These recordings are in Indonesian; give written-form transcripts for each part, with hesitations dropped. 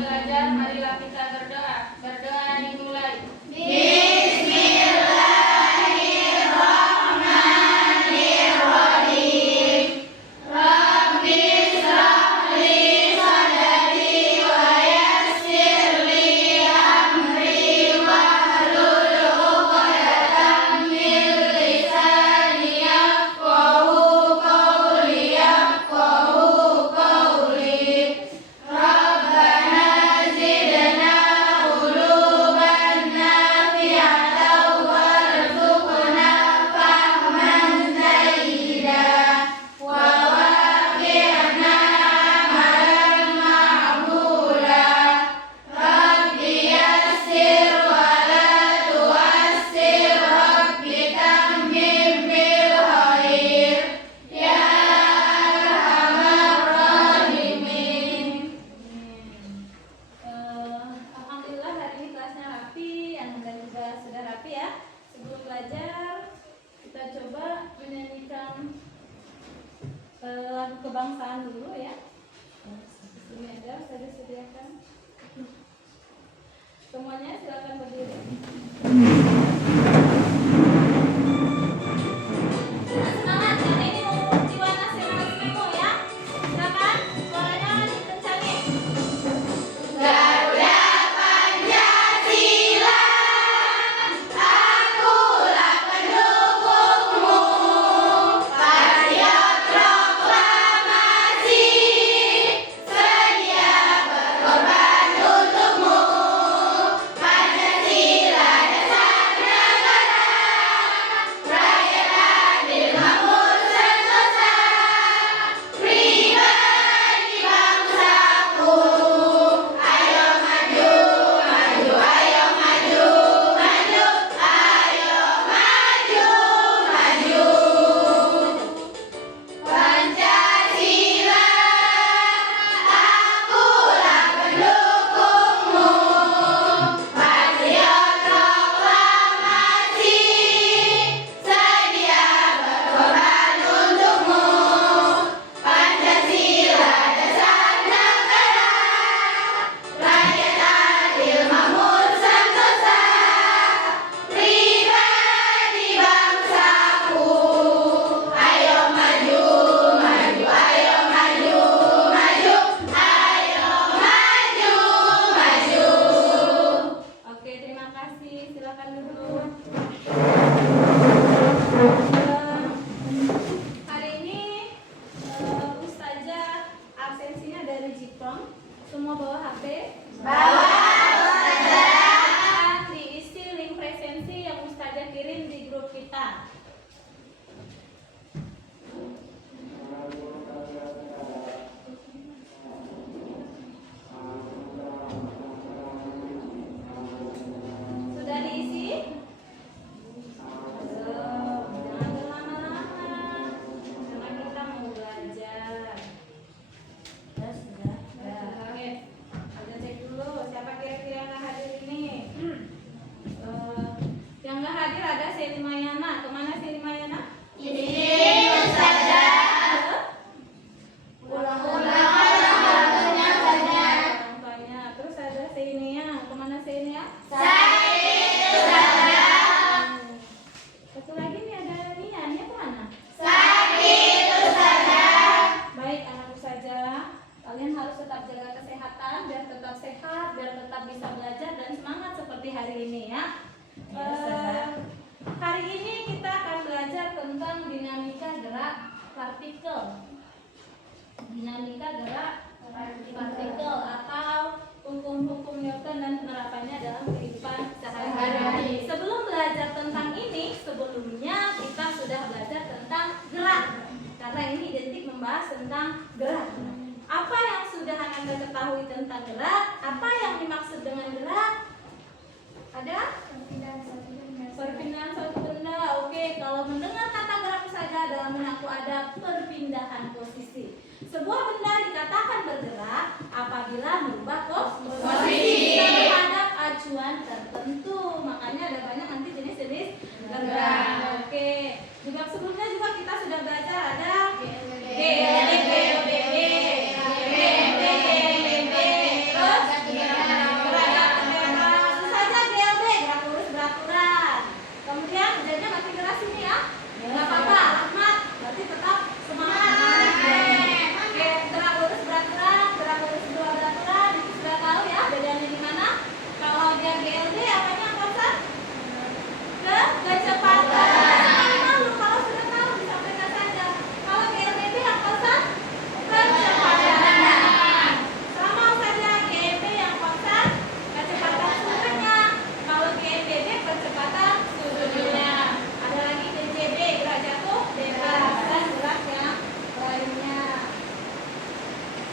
belajar, marilah kita berdoa. Berdoa dimulai. Lagu kebangsaan dulu ya. Ini ada, saya sediakan. Semuanya silakan berdiri. Semangat, karena ini mau jiwa nasionalismemu ya. Silakan, suaranya dikencangin. Garuda Pancasila, akulah pendukungmu. Patriot proklamasi, sedia berkorban untukmu. Pancasila dasar negara, rakyat adil makmur sentosa, pribadi bangsaku. Ayo maju, maju, ayo maju, maju, ayo maju, maju. Pancasila, akulah pendukungmu. Patriot proklamasi, sedia berkorban untukmu. Pancasila dasar negara, rakyat adil makmur sentosa, pribadi bangsaku. Ayo maju, maju, ayo maju, maju, ayo maju, maju. Oke, terima kasih. Silakan duduk. Hari ini Ustazah absensinya dari Jipang. Semua bawa HP. Bawa, Ustazah. Dan diisi link presensi yang Ustazah kirim di grup kita. Sudah diisi? Jangan berlama-lama, karena kita mau belajar. Sudah. Oke, kita cek dulu siapa kira-kira yang nggak hadir ini. Yang nggak hadir ada Seli Mayana. Kemana Seli Mayana? Ini Ustazah. Ulang-ulang waktunya, Ustazah. Orang tuanya. Terus ada Senia. Kemana Senia? Said, Ustazah. Satu lagi nih ada Nia. Nia kemana? Sakit, Ustazah. Baik anak saja, kalian harus tetap jaga kesehatan biar tetap sehat, biar tetap bisa belajar dan semangat seperti hari ini ya. Hari ini kita akan belajar tentang dinamika gerak partikel. Dinamika gerak partikel atau hukum-hukum Newton dan penerapannya dalam kehidupan sehari-hari. Sebelum belajar tentang ini, sebelumnya kita sudah belajar tentang gerak. Karena ini identik membahas tentang gerak. Apa yang sudah Anda ketahui tentang gerak? Apa yang dimaksud dengan gerak? Ada? Perpindahan suatu benda. Oke, kalau mendengar kata gerak saja dalam benakku ada perpindahan posisi. Sebuah benda dikatakan bergerak apabila merubah posisi terhadap acuan tertentu. Makanya ada banyak nanti jenis-jenis gerak. Oke, juga sebelumnya juga kita sudah belajar ada GLB, terus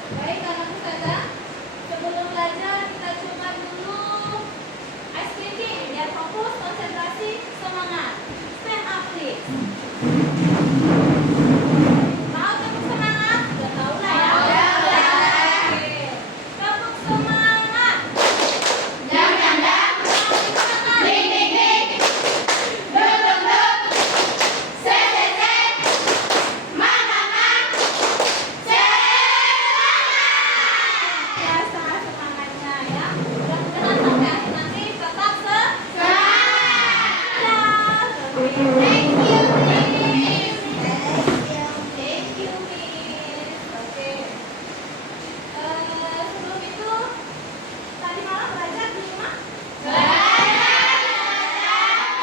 Baik, anak ustazah. Sebelum belajar kita coba dulu ice breathing biar fokus, konsentrasi, semangat. Stand up please. Mau tepuk semangat? Sudah tahu lah ya. Oke. Tepuk semangat. Jam jam. Tepuk semangat. Ding ding ding. Duk duk duk. Set set set. Mang mang mang. Semangat. Ya, sangat semangatnya ya. Mudah-mudahan sampai akhir nanti tetap Semangat. semangat. Thank you, Miss. Thank you, Miss. Oke. Sebelum itu, tadi malam belajar di rumah?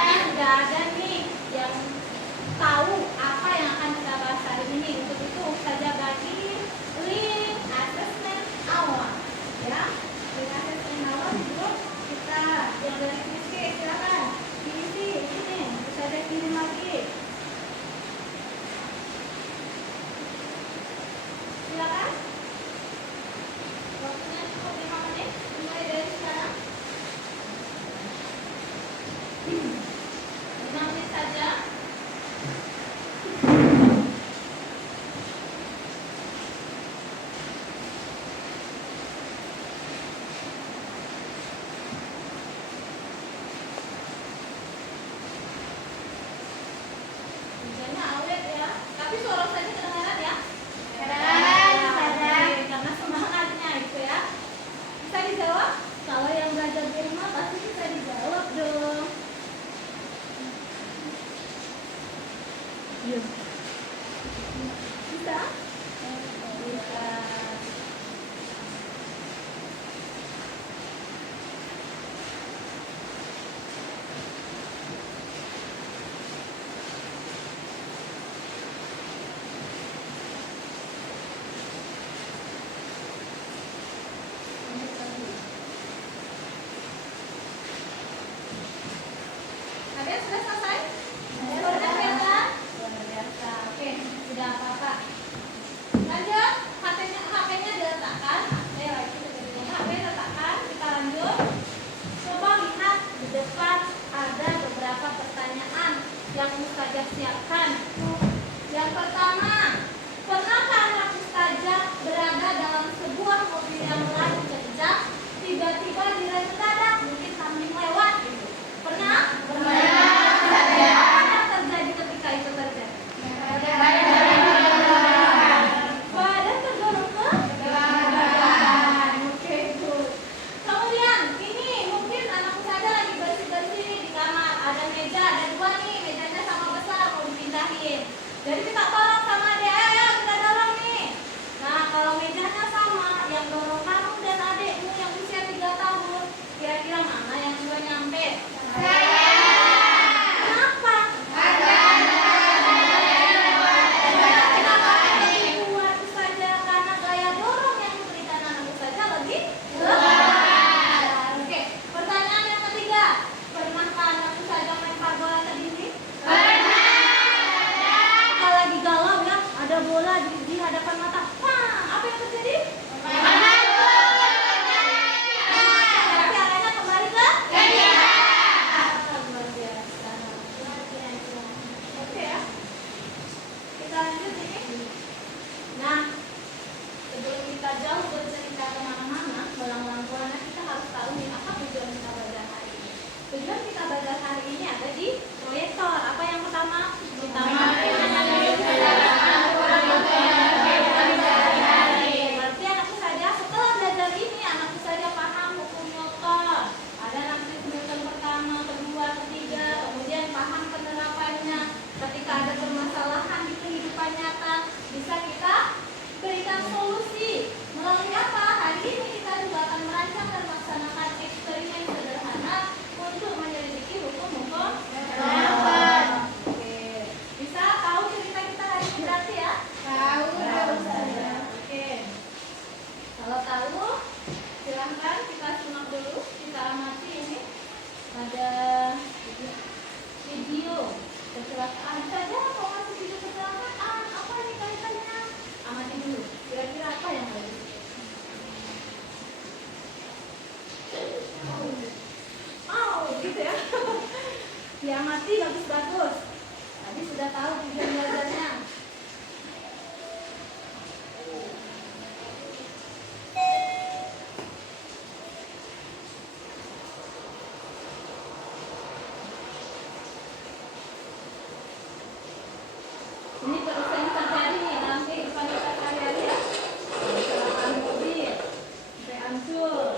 Ini sudah ada nih yang tahu apa yang akan kita bahas hari ini. Untuk itu, saja bagi link assessment awal, ya. Link assessment awal di grup kita yang dari Miss K, silakan diisi ini. Bisa ada kirim lagi. Silakan. Waktunya cukup 5 menit. Mulai dari sekarang. 5 menit saja. Hujannya awet ya. Tapi suara saya kedengaran ya? Kedengaran, Oke, karena semangatnya itu ya. Bisa dijawab? Kalau yang belajar di rumah pasti bisa dijawab dong. Iya. Bisa? Bisa. Kalian sudah selesai? Sudah kelihatan? Luar biasa. Oke, sudah apa-apa. Lanjut, HP-nya diletakkan. HP letakkan, kita lanjut. Coba lihat di depan ada beberapa pertanyaan yang Ustazah siapkan. Yang pertama, pernahkah anak Ustazah berada dalam sebuah mobil yang laju kencang, tiba-tiba direm mendadak, mungkin kambing lewat gitu. Pernah? Apa yang terjadi ketika itu terjadi? Badan terdorong ke belakang. Oke, good. Kemudian ini mungkin anak saja lagi bersih-bersih di kamar. Ada meja, ada 2 nih, mejanya sama besar mau dipindahin. Jadi minta tolong sama dia, ayo kita dorong nih. Nah, kalau mejanya sama, yang dorong kamu dan adikmu yang usia 3 tahun, kira-kira mana yang dua nyampe? Kenapa? Kenapa kuat saja? Karena gaya dorong yang diberikan anak saja lebih besar. Oke, pertanyaan yang ketiga, pernahkah anak saja melempar bola ke dinding? Kalau lagi galau ya, ada bola di hadapan mata. Wah, apa yang terjadi? Tapi arahnya kembali ke? Diamati bagus-bagus. Tadi sudah tahu tujuan belajarnya. Ini terus yang terjadi nih dalam kehidupan kita sehari-hari ya. Kecelakaan mobil, sampai hancur.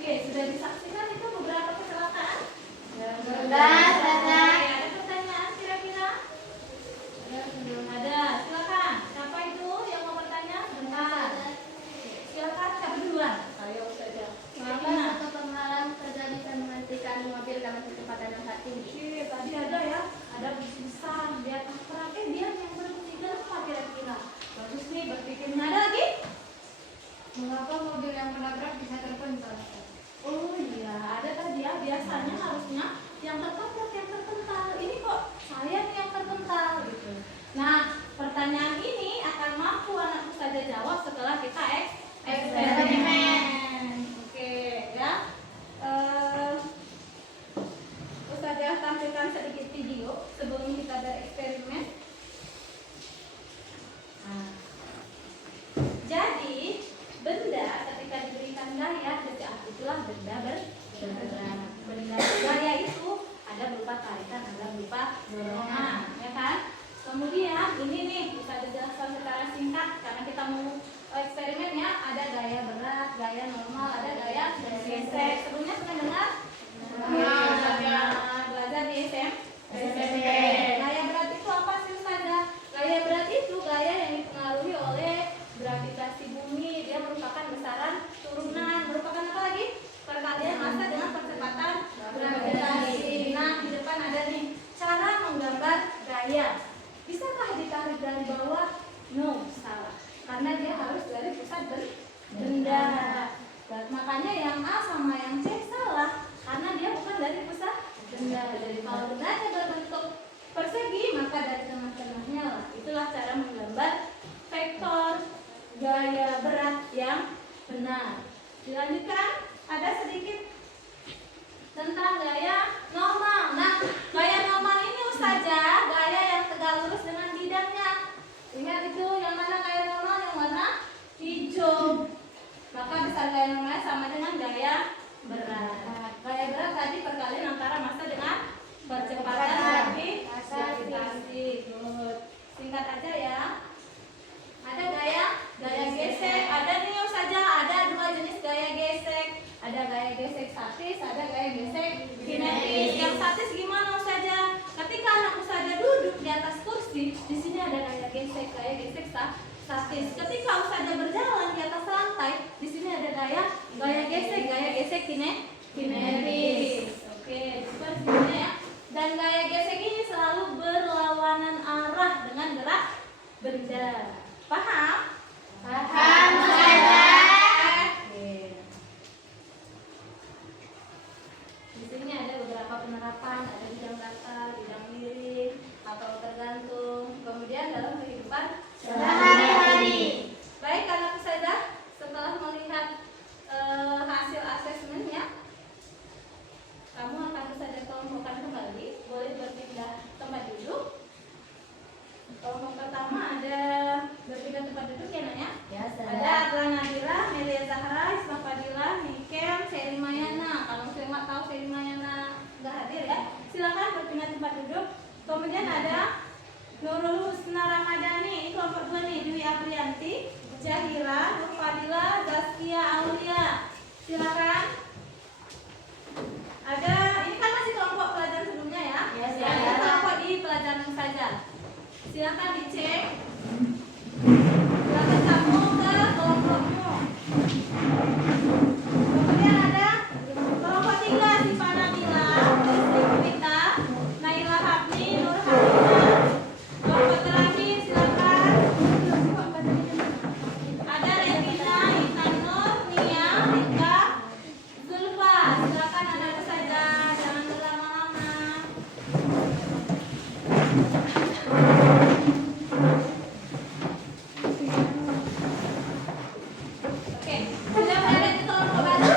Oke, sudah disaksikan itu beberapa kecelakaan? Sudah, Ada pertanyaan kira-kira? Ada, silakan. Siapa itu yang mau bertanya? Bentar. Silakan, siapa duluan? Ayo saja. Mengapa satu penghalang terjadi dan menghentikan mobil dengan kecepatan yang sangat tinggi? Oke, tadi ada ya, ada bus besar di atas truk. Dia yang berhenti kenapa kira-kira? Bagus nih berpikirnya. Ada lagi? Mengapa mobil yang menabrak bisa terpental? Oh iya, ada tadi ya. Biasanya harusnya yang terpental, yang terpental. Ini kok saya nih yang terpental gitu. Nah, pertanyaan ini akan mampu anakku saja jawab setelah kita eksperimen. Oke, ya. Ustazah tampilkan sedikit video sebelum kita bereksperimen. Nah, jadi benda ketika diberikan gaya, itulah benda bergerak. Benda gaya itu ada berupa tarikan, ada berupa dorongan, ya kan? Kemudian ini nih bisa dijelaskan secara singkat karena kita mau eksperimen ya. Ada gaya berat, gaya normal, ada gaya gesek. Sebelumnya pernah dengar? Belajar di SMP. Gaya berat itu apa sih Ustazah? Gaya berat itu gaya yang dipengaruhi oleh gravitasi bumi. Dia merupakan besaran turunan. Merupakan apa lagi? Perkalian massa dengan percepatan gravitasi. Nah, di depan ada nih cara menggambar gaya. Bisakah ditarik dari bawah? No, salah. Karena dia harus dari pusat benda. Makanya yang A sama yang C salah. Karena dia bukan dari pusat benda. Jadi kalau bendanya berbentuk persegi, maka dari tengah-tengahnya lah. Itulah cara menggambar vektor gaya berat yang benar. Dilanjutkan, ada sedikit tentang gaya normal. Nah, gaya normal ini Ustazah, gaya yang tegak lurus dengan bidangnya. Ingat itu yang mana gaya normal? Yang warna hijau. Maka besar gaya normalnya sama dengan gaya berat. Gaya berat tadi perkalian antara massa dengan percepatan gravitasi. Good. Singkat aja ya. Ada gaya gesek. Ada nih Ustazah, ada dua jenis gaya gesek. Ada gaya gesek statis, ada gaya gesek kinetis. Yang statis gimana Ustazah? Ketika anak Ustazah duduk di atas kursi, di sini ada gaya gesek statis. Ketika Ustazah berjalan di atas lantai, di sini ada gaya gesek kinetis. Oke, seperti ini ya. Dan gaya gesek ini selalu berlawanan arah dengan gerak benda. Paham? Paham, Ustazah. Oke. Di sini ada beberapa penerapan, ada bidang datar, bidang miring, atau tergantung. Kemudian dalam kehidupan Sehari-hari. Baik, anak Ustazah, setelah melihat hasil asesmennya, kamu akan Ustazah kelompokkan kembali. Boleh berpindah tempat duduk. Kelompok pertama ada berpindah tempat duduk. Zahira, Nur Fadila, Zaskia, Aulia. Silakan. Ada, ini kan masih kelompok pelajaran sebelumnya ya? Yes, ya. Ada kelompok di pelajaran saja. Silakan dicek. Silakan kamu ke kelompokmu. Kemudian ada kelompok 3 Siva Nabila, Desi Gulita, Naila Hafni, Nur Hamida. Kelompok terakhir silakan. Ada Revina, Intan Nur, Nia, Rika, Zulfa. Silakan anak-anak saja, jangan berlama-lama. Oke, sudah berada di kelompok baru?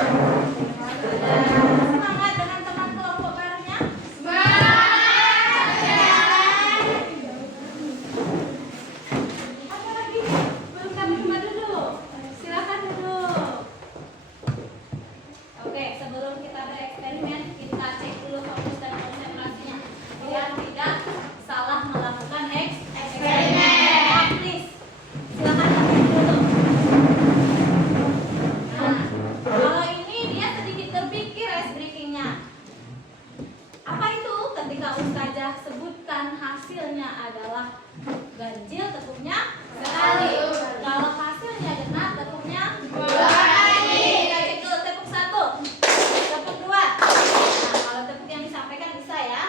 Semangat dengan teman kelompok barunya? Apa lagi? Belum kami coba duduk. Silakan duduk. Oke, sebelum kita bereksperimen, kita cek dulu fokus dan konsentrasinya biar tidak salah melakukan eksperimen. Please, silakan lakukan dulu. Nah, kalau ini dia sedikit terpikir ice breakingnya. Apa itu? Ketika ustazah sebutkan hasilnya adalah ganjil, tepuknya sekali. Kalau hasilnya genap, tepuknya 2 kali. Kita cek dulu tepuk 1, tepuk 2. Nah, kalau tepuk yang disampaikan bisa ya.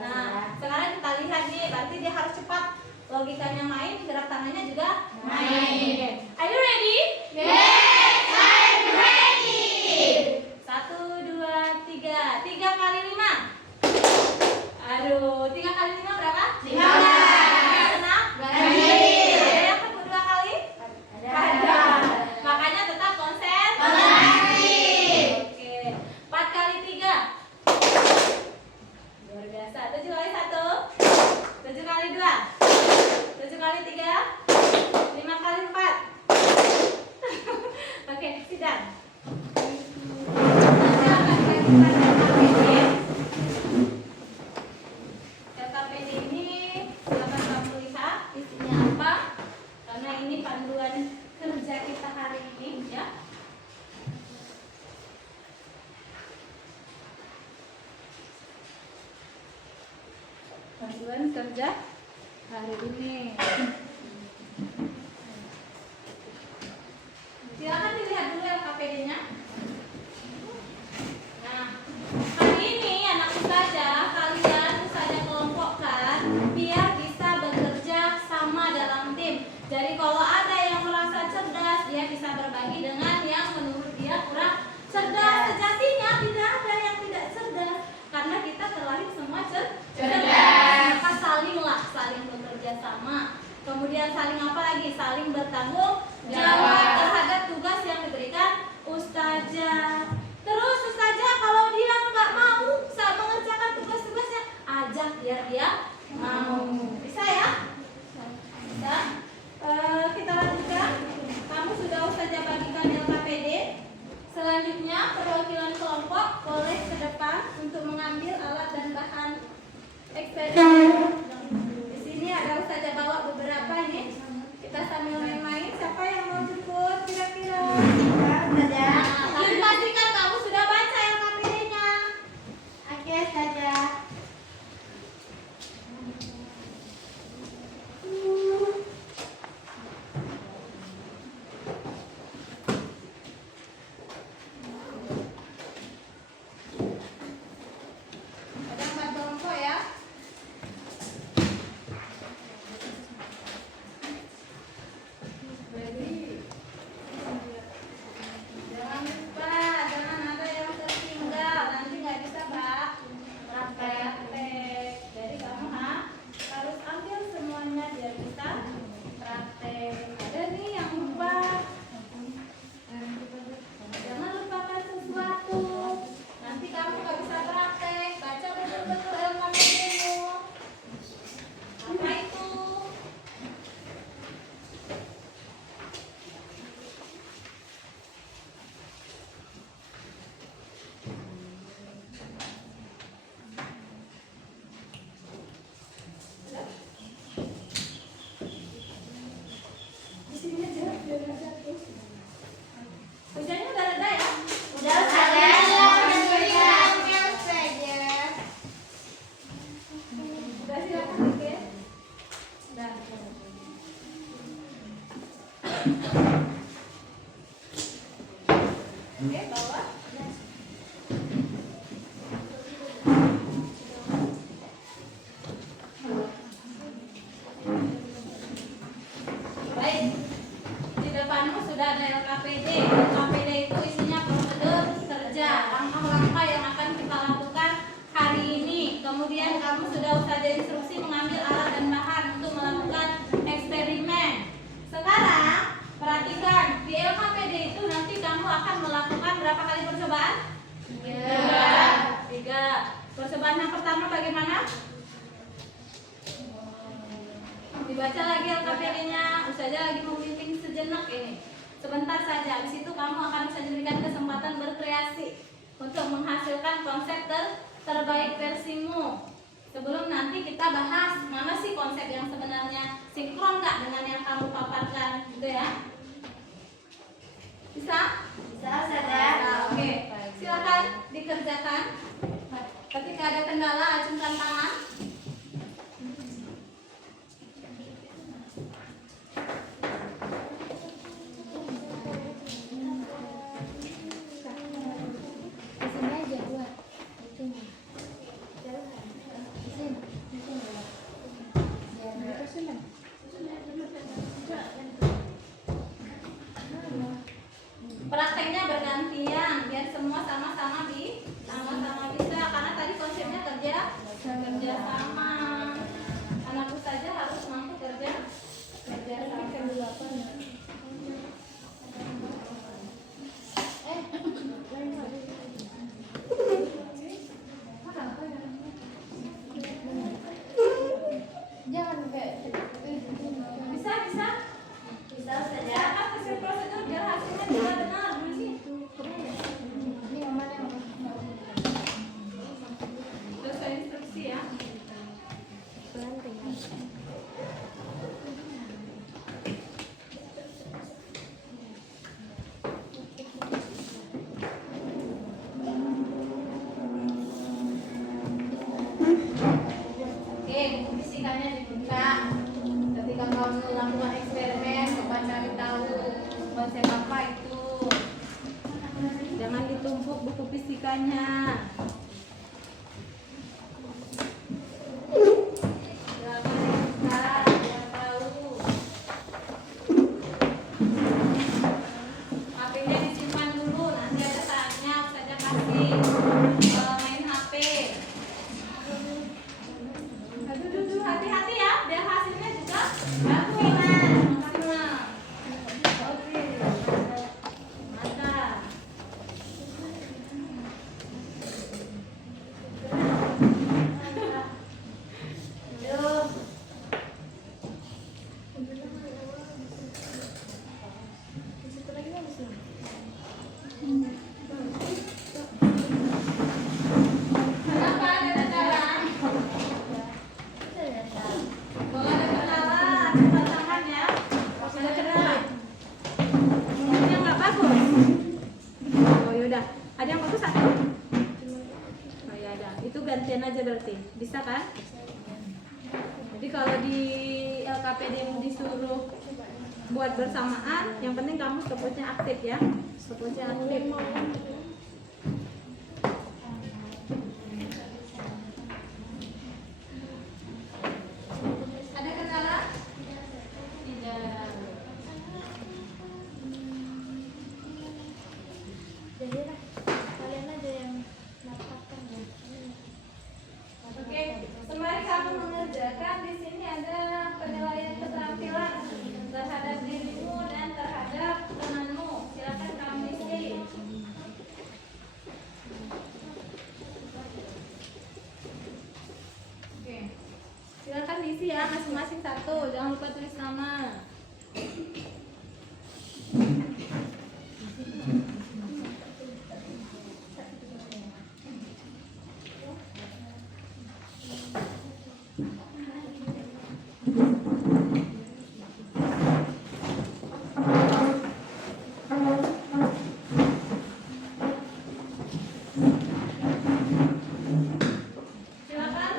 Nah, sekarang kita lihat nih, berarti dia harus cepat. Logikanya main, gerak tangannya juga main. Are you ready? Yes, I'm ready. 1, 2, 3. 3 kali 5. Aduh, 3 kali 5 berapa? 15. Senang? Ganjil. Ada yang tepuk 2 kali? Ada. Makanya tetap Konsentrasi. Oke. 4 kali 3. Luar biasa. 7 kali 1. 7 kali 2. 7 kali 3. 5 kali 4. Oke, sidang. Nanti akan dilakukan LKPD. LKPD ini silakan kamu lihat isinya apa, karena ini panduan kerja kita hari ini ya. Panduan kerja hari ini. Silakan dilihat dulu LKPD-nya. Nah, hari ini anak ustazah, kalian ustazah kelompokkan biar bisa bekerja sama dalam tim. Jadi kalau ada yang merasa cerdas, dia bisa berbagi dengan yang menurut dia kurang cerdas. Sejatinya tidak ada yang tidak cerdas, karena kita terlahir semua cerdas. Maka saling bekerja sama. Kemudian saling apa lagi? Saling bertanggung jawab terhadap tugas yang diberikan ustazah. Terus ustazah kalau dia nggak mau mengerjakan tugas-tugasnya, ajak biar dia mau. Bisa ya? Bisa. Kita lanjutkan. Kamu sudah ustazah bagikan LKPD. Selanjutnya perwakilan kelompok boleh ke depan untuk mengambil alat dan bahan eksperimen. Di sini ada ustazah bawa beberapa ini. Kita sambil main-main. Siapa yang mau jemput kira-kira? Ustazah. Tapi pastikan kamu sudah baca LKPD-nya. Oke, Ustazah. Ada 4 kelompok ya. Oke, bawa. Baik, di depanmu sudah ada LKPD. LKPD itu isinya prosedur kerja, langkah-langkah yang akan kita lakukan hari ini. Kemudian kamu sudah ada instruksi mengambil alat dan bahan untuk melakukan eksperimen. Sekarang perhatikan, di LKPD itu nanti kamu akan melakukan berapa kali percobaan? 3. Percobaan yang pertama bagaimana? Dibaca lagi LKPD-nya. Ustazah lagi mau meeting sejenak ini. Sebentar saja. Di situ kamu akan bisa diberikan kesempatan berkreasi untuk menghasilkan konsep terbaik versimu. Sebelum nanti kita bahas mana sih konsep yang sebenarnya sinkron nggak dengan yang kamu paparkan, gitu ya? Bisa? Bisa, Ustazah. Nah, oke. Silakan dikerjakan. Ketika ada kendala, acungkan tangan. Prakteknya bergantian biar semua sama-sama bisa, karena tadi konsepnya kerja sama. Anakku saja harus mampu kerja sama. Bisa Ustazah. silakan sesuai prosedur biar hasilnya juga benar. Sesuai instruksi ya. Oke, buku fisikanya dibuka. Ketika kamu melakukan eksperimen, coba cari tahu konsep apa itu. Jangan ditumpuk buku fisikanya. Silakan dibuka, biar tahu. HP-nya disimpan dulu, nanti ada saatnya saja kasih main HP. Aduh, hati-hati ya, biar hasilnya juga maksimal. Oke, mantap. Aduh. Kenapa ada kendala? Kalau ada kendala, cepat tangan ya. Ada kendala. Yang nggak bagus. Oh yaudah, ada yang bagus ada? Oh ya ada. Itu gantian aja berarti. Bisa kan? Jadi kalau di LKPD disuruh buat bersamaan, yang penting kamu stopwatchnya aktif ya. Stopwatchnya aktif. Ada kendala? Tidak. Jadilah kalian aja yang melakukan ya. Oke, sembari kamu mengerjakan, di sini ada penilaian keterampilan terhadap dirimu dan terhadap temanmu. Silakan kamu isi. Oke, silakan diisi ya, masing-masing satu. Jangan lupa tulis nama. Silakan.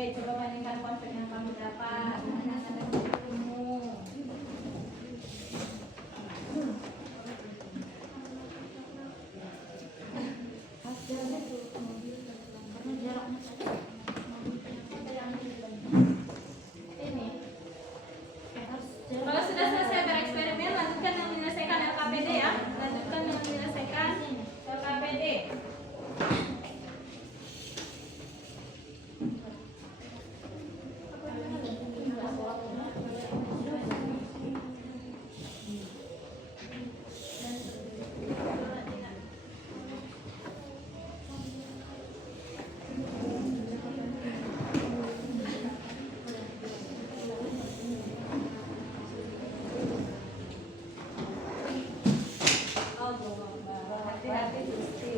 Oke, coba bandingkan konsep yang kamu dapat dengan ada bukumu. Ini. Kalau sudah selesai bereksperimen, lanjutkan dengan menyelesaikan LKPD ya. Lanjutkan dengan menyelesaikan LKPD. Hati-hati Gusti.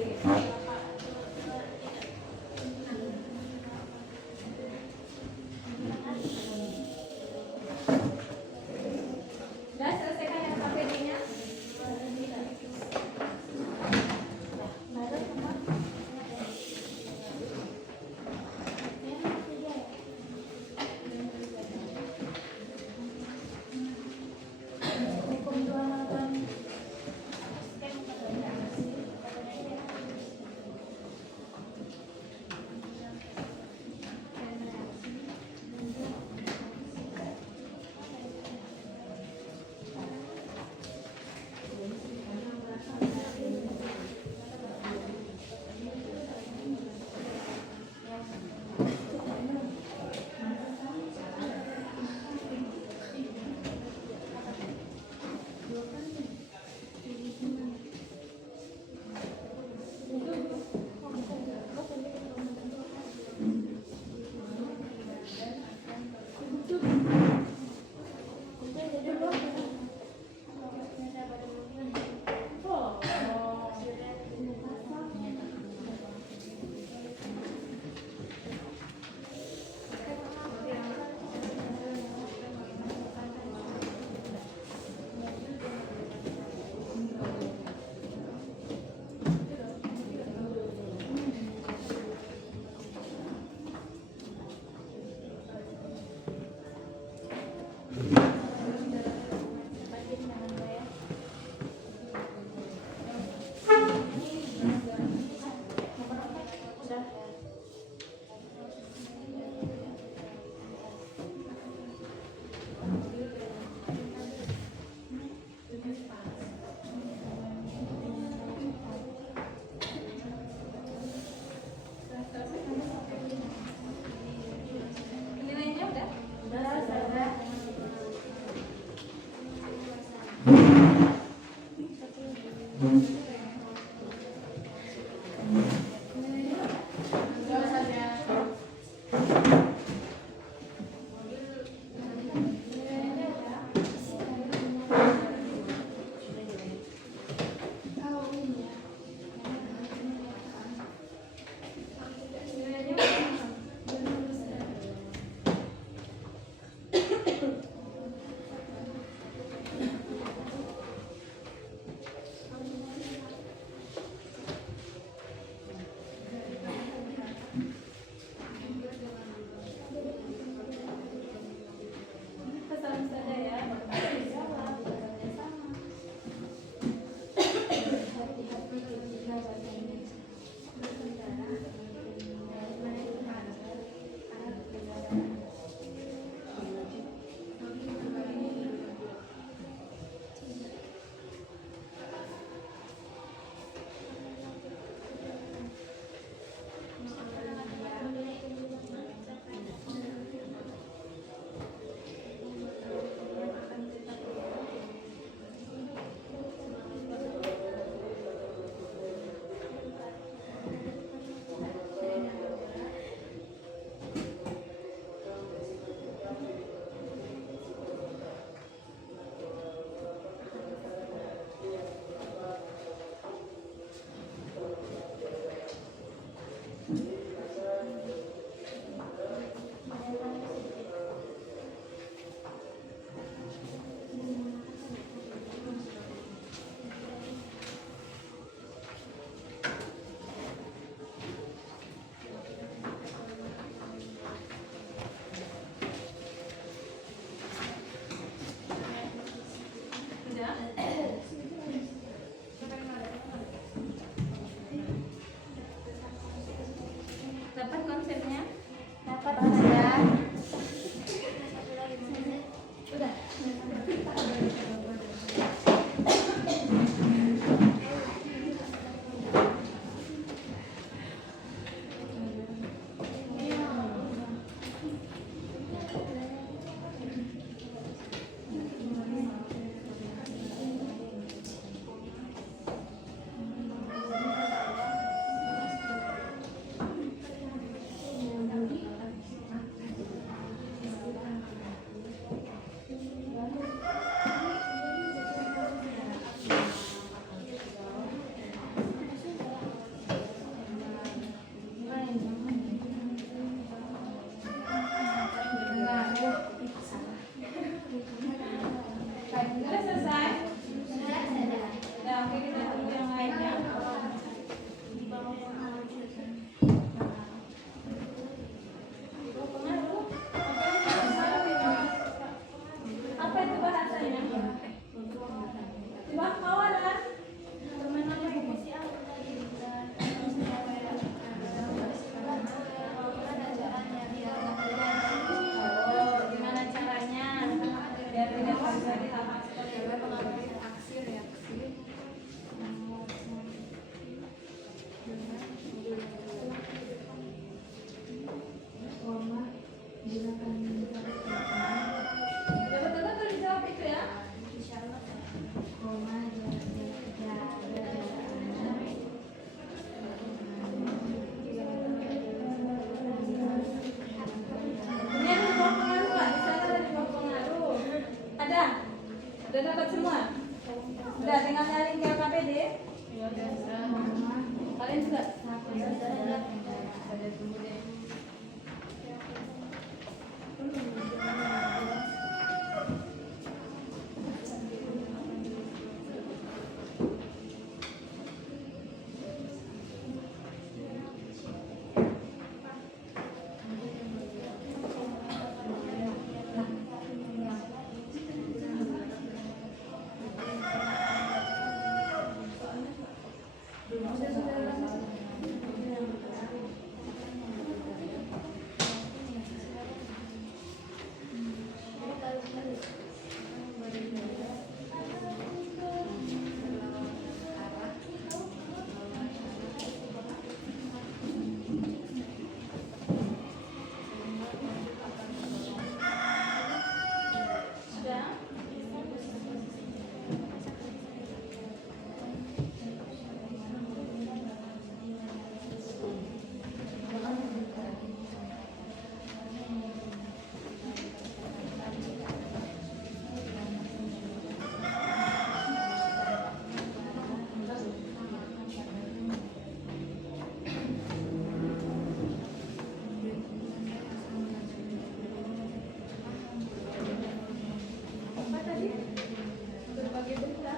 Sudah selesaikan LKPD-nya? Nilainya udah? Ini ada di bawah pengaruh nggak? Di sana ada di bawah pengaruh. Ada? Udah dapat semua? Udah tinggal nyari ke KPD? Kalian juga? Sudah? Apa tadi? Berbagi berita.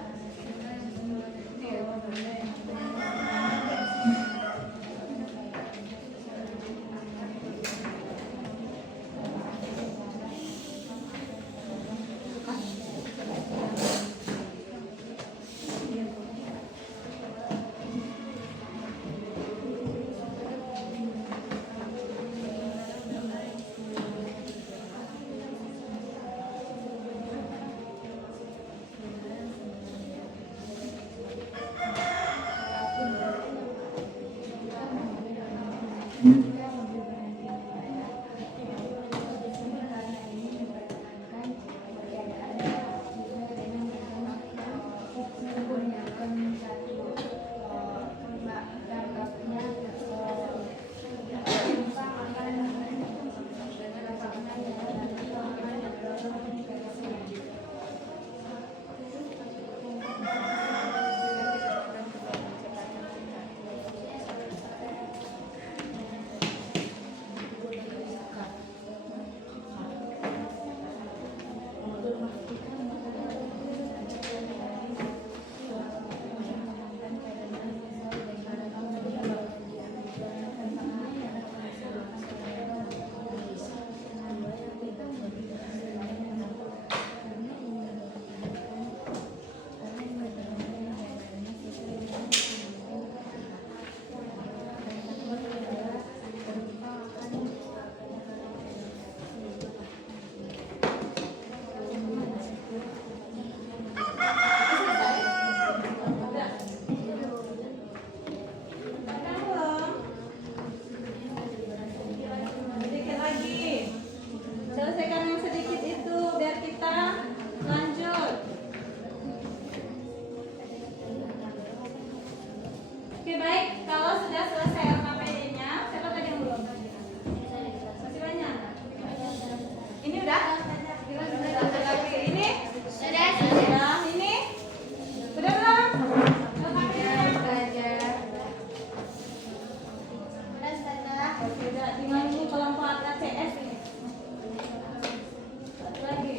Sedikit lagi. Selesaikan yang sedikit itu biar kita lanjut. Oke, baik. Kalau sudah selesai LKPD-nya, siapa tadi yang belum? Masih banyak. Ini udah? Satu lagi. Ini? Sudah. Sudah. Ini? Udah belum? LKPD-nya? Oke, udah. Tinggal ini kelompok ACS ini. Satu lagi.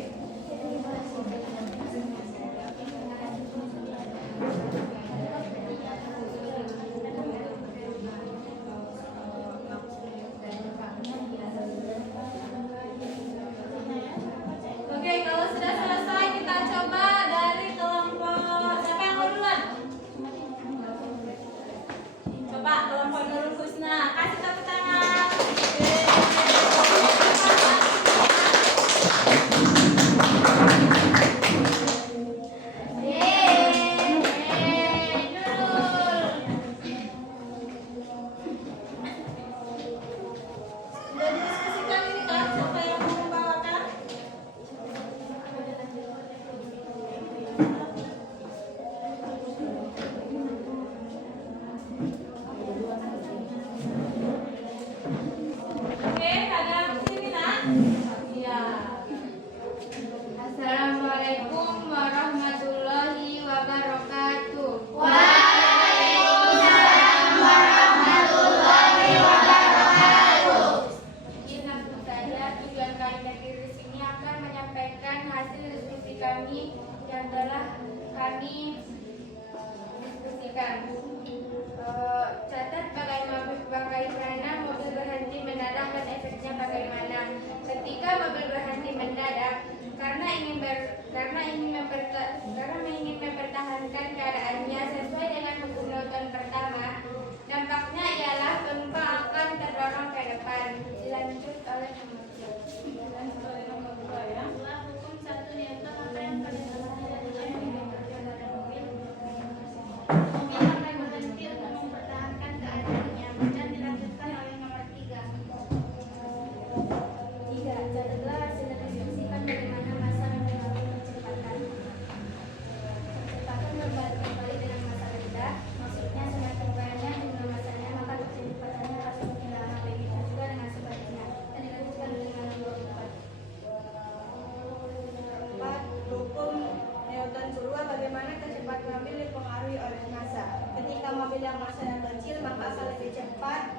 mobil yang masanya kecil maka akan lebih cepat.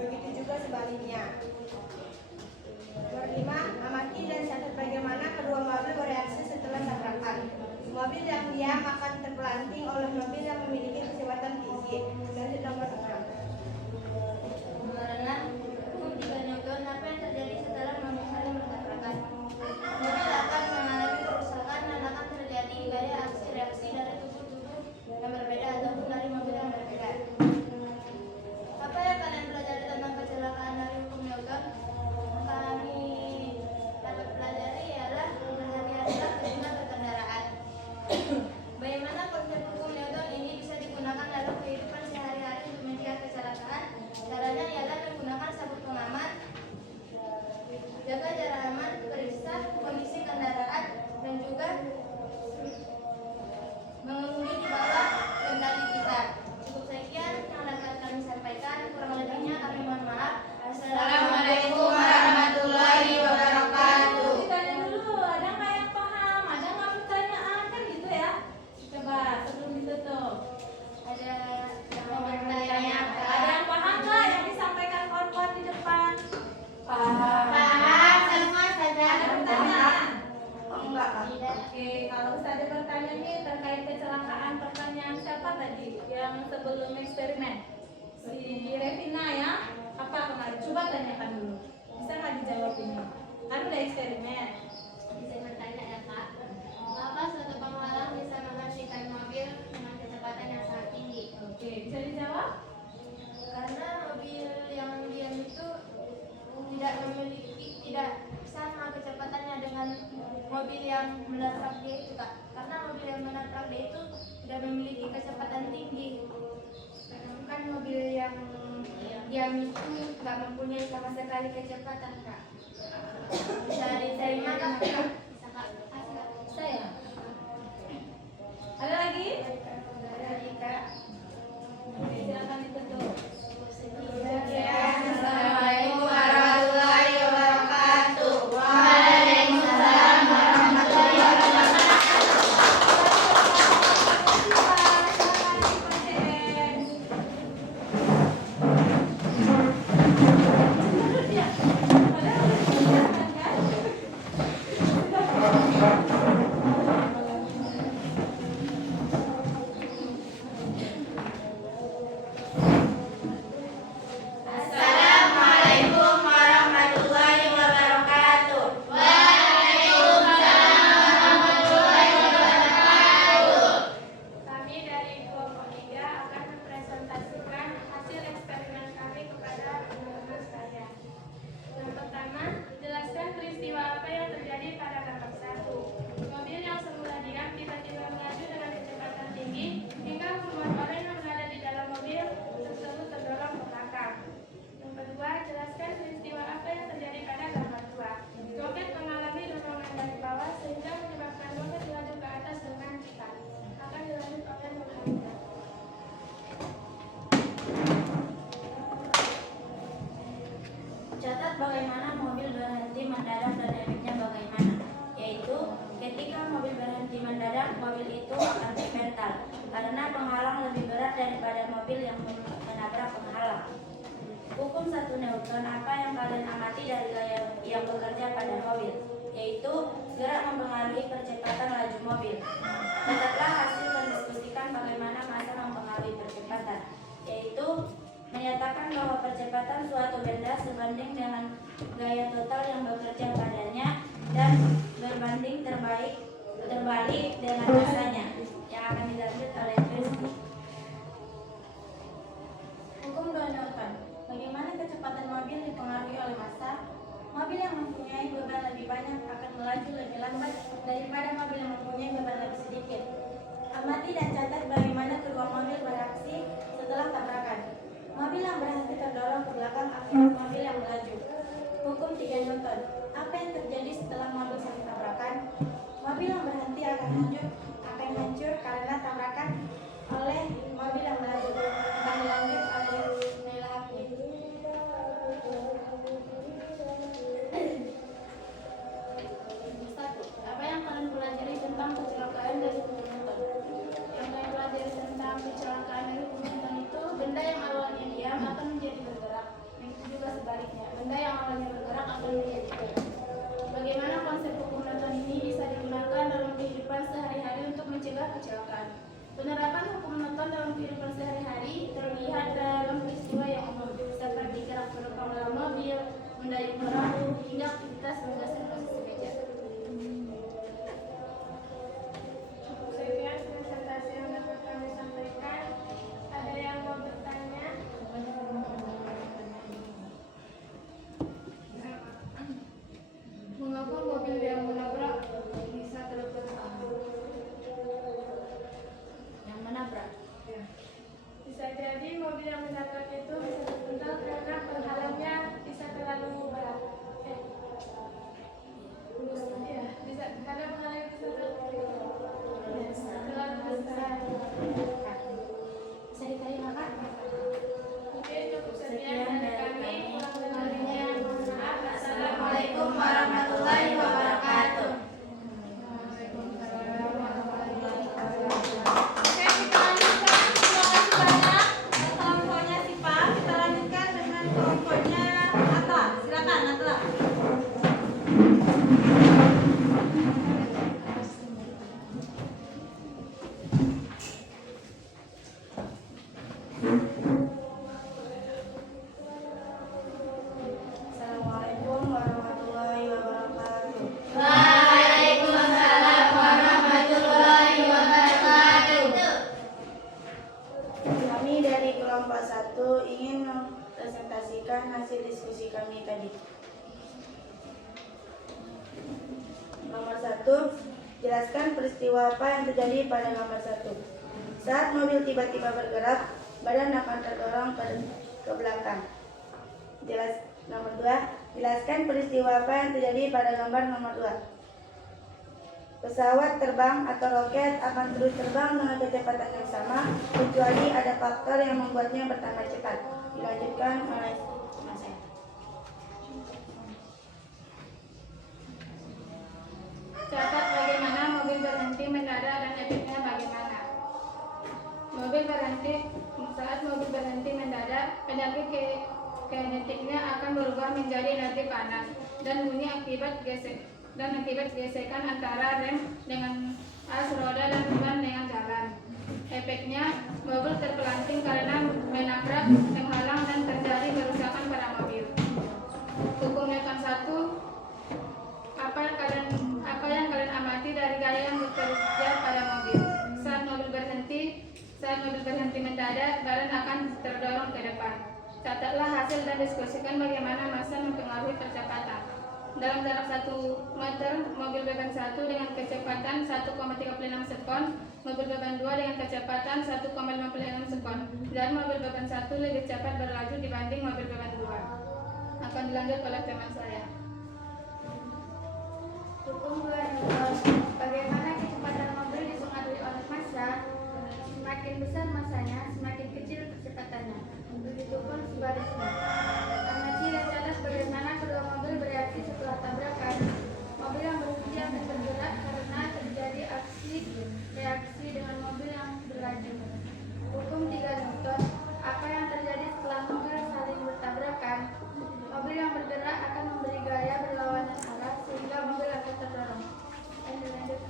Begitu juga sebaliknya. Nomor 5, amati dan catat bagaimana kedua mobil bereaksi setelah tabrakan. Mobil yang diam akan terpelanting oleh mobil yang memiliki kecepatan tinggi. Lanjut nomor 6. Nomor 6, hukum 3 Newton. Apa yang terjadi setelah mobil saling bertabrakan? Mobil akan mengalami kerusakan dan akan terjadi gaya aksi reaksi dari tubuh-tubuh yang berbeda ataupun dari mobil yang berbeda. Apa yang kalian pelajari tentang kecelakaan dari hukum Newton? Kami dapat pelajari ialah berhati-hatilah ketika berkendaraan. Bagaimana konsep hukum Newton ini bisa digunakan dalam kehidupan sehari-hari untuk mencegah kecelakaan? Caranya ialah menggunakan sabuk pengaman, jaga jarak aman, periksa kondisi kendaraan, dan juga mengemudi di bawah kendali kita. Cukup sekian yang dapat kami sampaikan. Kurang lebihnya kami mohon maaf. Assalamualaikum warahmatullahi wabarakatuh. Ditanya dulu, ada nggak yang paham? Ada nggak pertanyaan? Kan gitu ya. Coba sebelum ditutup. Ada yang mau bertanya? Ada yang paham nggak yang disampaikan kawan-kawan di depan? Paham semua saja. Ada pertanyaan? Enggak, Kak. Oke, kalau ada bertanya nih terkait kecelakaan, pertanyaan siapa tadi yang sebelum eksperimen? Si Revina ya? Apa kemarin? Coba tanyakan dulu. Bisa nggak dijawab ini? Kan udah eksperimen. Bisa bertanya ya Kak. Mengapa suatu penghalang bisa menghentikan mobil dengan kecepatan yang sangat tinggi? Oke, bisa dijawab? Karena mobil yang diam itu tidak sama kecepatannya dengan mobil yang menabrak dia itu Kak. Karena mobil yang menabrak dia itu tidak memiliki kecepatan tinggi. Sedangkan mobil yang diam itu nggak mempunyai sama sekali kecepatan Kak. Bisa diterima Kak? Bisa Kak. Bisa ya? Ada lagi? Ada lagi Kak. Oke, silakan ditutup. Assalamualaikum warahmatullahi wabarakatuh. Waalaikumsalam warahmatullahi wabarakatuh. Assalamualaikum warahmatullahi wabarakatuh. Waalaikumsalam warahmatullahi wabarakatuh. Kami dari kelompok 3 akan mempresentasikan hasil eksperimen kami kepada teman-teman sekalian. Yang pertama, jelaskan peristiwa apa yang terjadi pada babak 1. Mobil yang semula diam tiba-tiba melaju dengan kecepatan tinggi hingga puluhan orang yang berada di dalam mobil tersebut terdorong ke belakang. Yang kedua, jelaskan peristiwa apa yang terjadi pada gambar 2. Roket mengalami dorongan dari bawah sehingga menyebabkan roket melaju ke atas dengan cepat. Akan dilanjut oleh Nurhaliza. Catat bagaimana mobil berhenti mendadak dan efeknya bagaimana. Yaitu, ketika mobil berhenti mendadak, mobil itu akan terpental karena penghalang lebih berat daripada mobil yang menabrak penghalang. Hukum 1 Newton. Apa yang kalian amati dari gaya yang bekerja pada mobil? Yaitu, gerak mempengaruhi percepatan laju mobil. Catatlah hasil dan diskusikan bagaimana massa mempengaruhi percepatan. Yaitu, menyatakan bahwa percepatan suatu benda sebanding dengan gaya total yang bekerja padanya dan berbanding terbalik dengan massanya, yang akan dilanjut oleh Kristi. Hukum 2 Newton. Bagaimana kecepatan mobil dipengaruhi oleh massa? Mobil yang mempunyai beban lebih banyak akan melaju lebih lambat daripada mobil yang mempunyai beban lebih sedikit. Amati dan catat bagaimana kedua mobil bereaksi setelah tabrakan. Mobil yang berhenti terdorong ke belakang akibat mobil yang melaju. Hukum 3 Newton. Apa yang terjadi setelah mobil saling tabrakan? Mobil yang berhenti akan hancur karena tabrakan oleh mobil yang melaju. Akan dilanjut oleh Naila Hafni. Satu. Apa yang kalian pelajari tentang kecelakaan dari hukum Newton? Yang kalian pelajari tentang kecelakaan dari hukum Newton itu jadi mobil yang menabrak itu bisa terpental karena penghalangnya bisa terlalu berat. Ya, bisa karena penghalangnya bisa terlalu besar. Bisa dikali kakak? Oke, cukup sekian dari kami. Kurang lebihnya mohon maaf. Assalamualaikum warahmatullahi wabarakatuh. Oke, kita lanjutkan. Terima kasih banyak kelompoknya Sipa. Kita lanjutkan dengan kelompoknya Atta. Silakan Atta. Assalamualaikum warahmatullahi wabarakatuh. Waalaikumsalam warahmatullahi wabarakatuh. Kami dari kelompok 1 ingin mempresentasikan hasil diskusi kami tadi. Nomor 1, jelaskan peristiwa apa yang terjadi pada nomor 1. Saat mobil tiba-tiba bergerak, badan akan terdorong ke belakang. Nomor 2, jelaskan peristiwa apa yang terjadi pada gambar nomor 2. Pesawat terbang atau roket akan terus terbang dengan kecepatan yang sama, kecuali ada faktor yang membuatnya bertambah cepat. Dilanjutkan oleh Mas saya. Catat bagaimana mobil berhenti mendadak dan efeknya bagaimana. Saat mobil berhenti mendadak, energi kinetiknya akan berubah menjadi energi panas dan bunyi akibat gesekan antara rem dengan as roda dan ban dengan jalan. Efeknya, mobil terpelanting karena menabrak penghalang dan terjadi kerusakan pada mobil. Hukum Newton 1. Apa yang kalian amati dari gaya yang bekerja pada mobil? Saat mobil berhenti mendadak, badan akan terdorong ke depan. Catatlah hasil dan diskusikan bagaimana massa mempengaruhi percepatan. Dalam jarak 1 meter, mobil beban 1 dengan kecepatan 1,36 sekon, mobil beban 2 dengan kecepatan 1,56 sekon, dan mobil beban 1 lebih cepat berlaju dibanding mobil beban 2. Akan dilanjut oleh teman saya. Hukum 2 Newton. Bagaimana kecepatan mobil dipengaruhi oleh massa? Semakin besar massanya, semakin kecil kecepatannya. Begitupun sebaliknya. Amati dan catat bagaimana kedua mobil bereaksi setelah tabrakan. Mobil yang berhenti akan bergerak karena terjadi reaksi dengan mobil yang berlaju. Hukum 3 Newton. Apa yang terjadi setelah mobil saling bertabrakan? Mobil yang bergerak akan memberi gaya berlawanan arah sehingga mobil akan terdorong. Lanjut.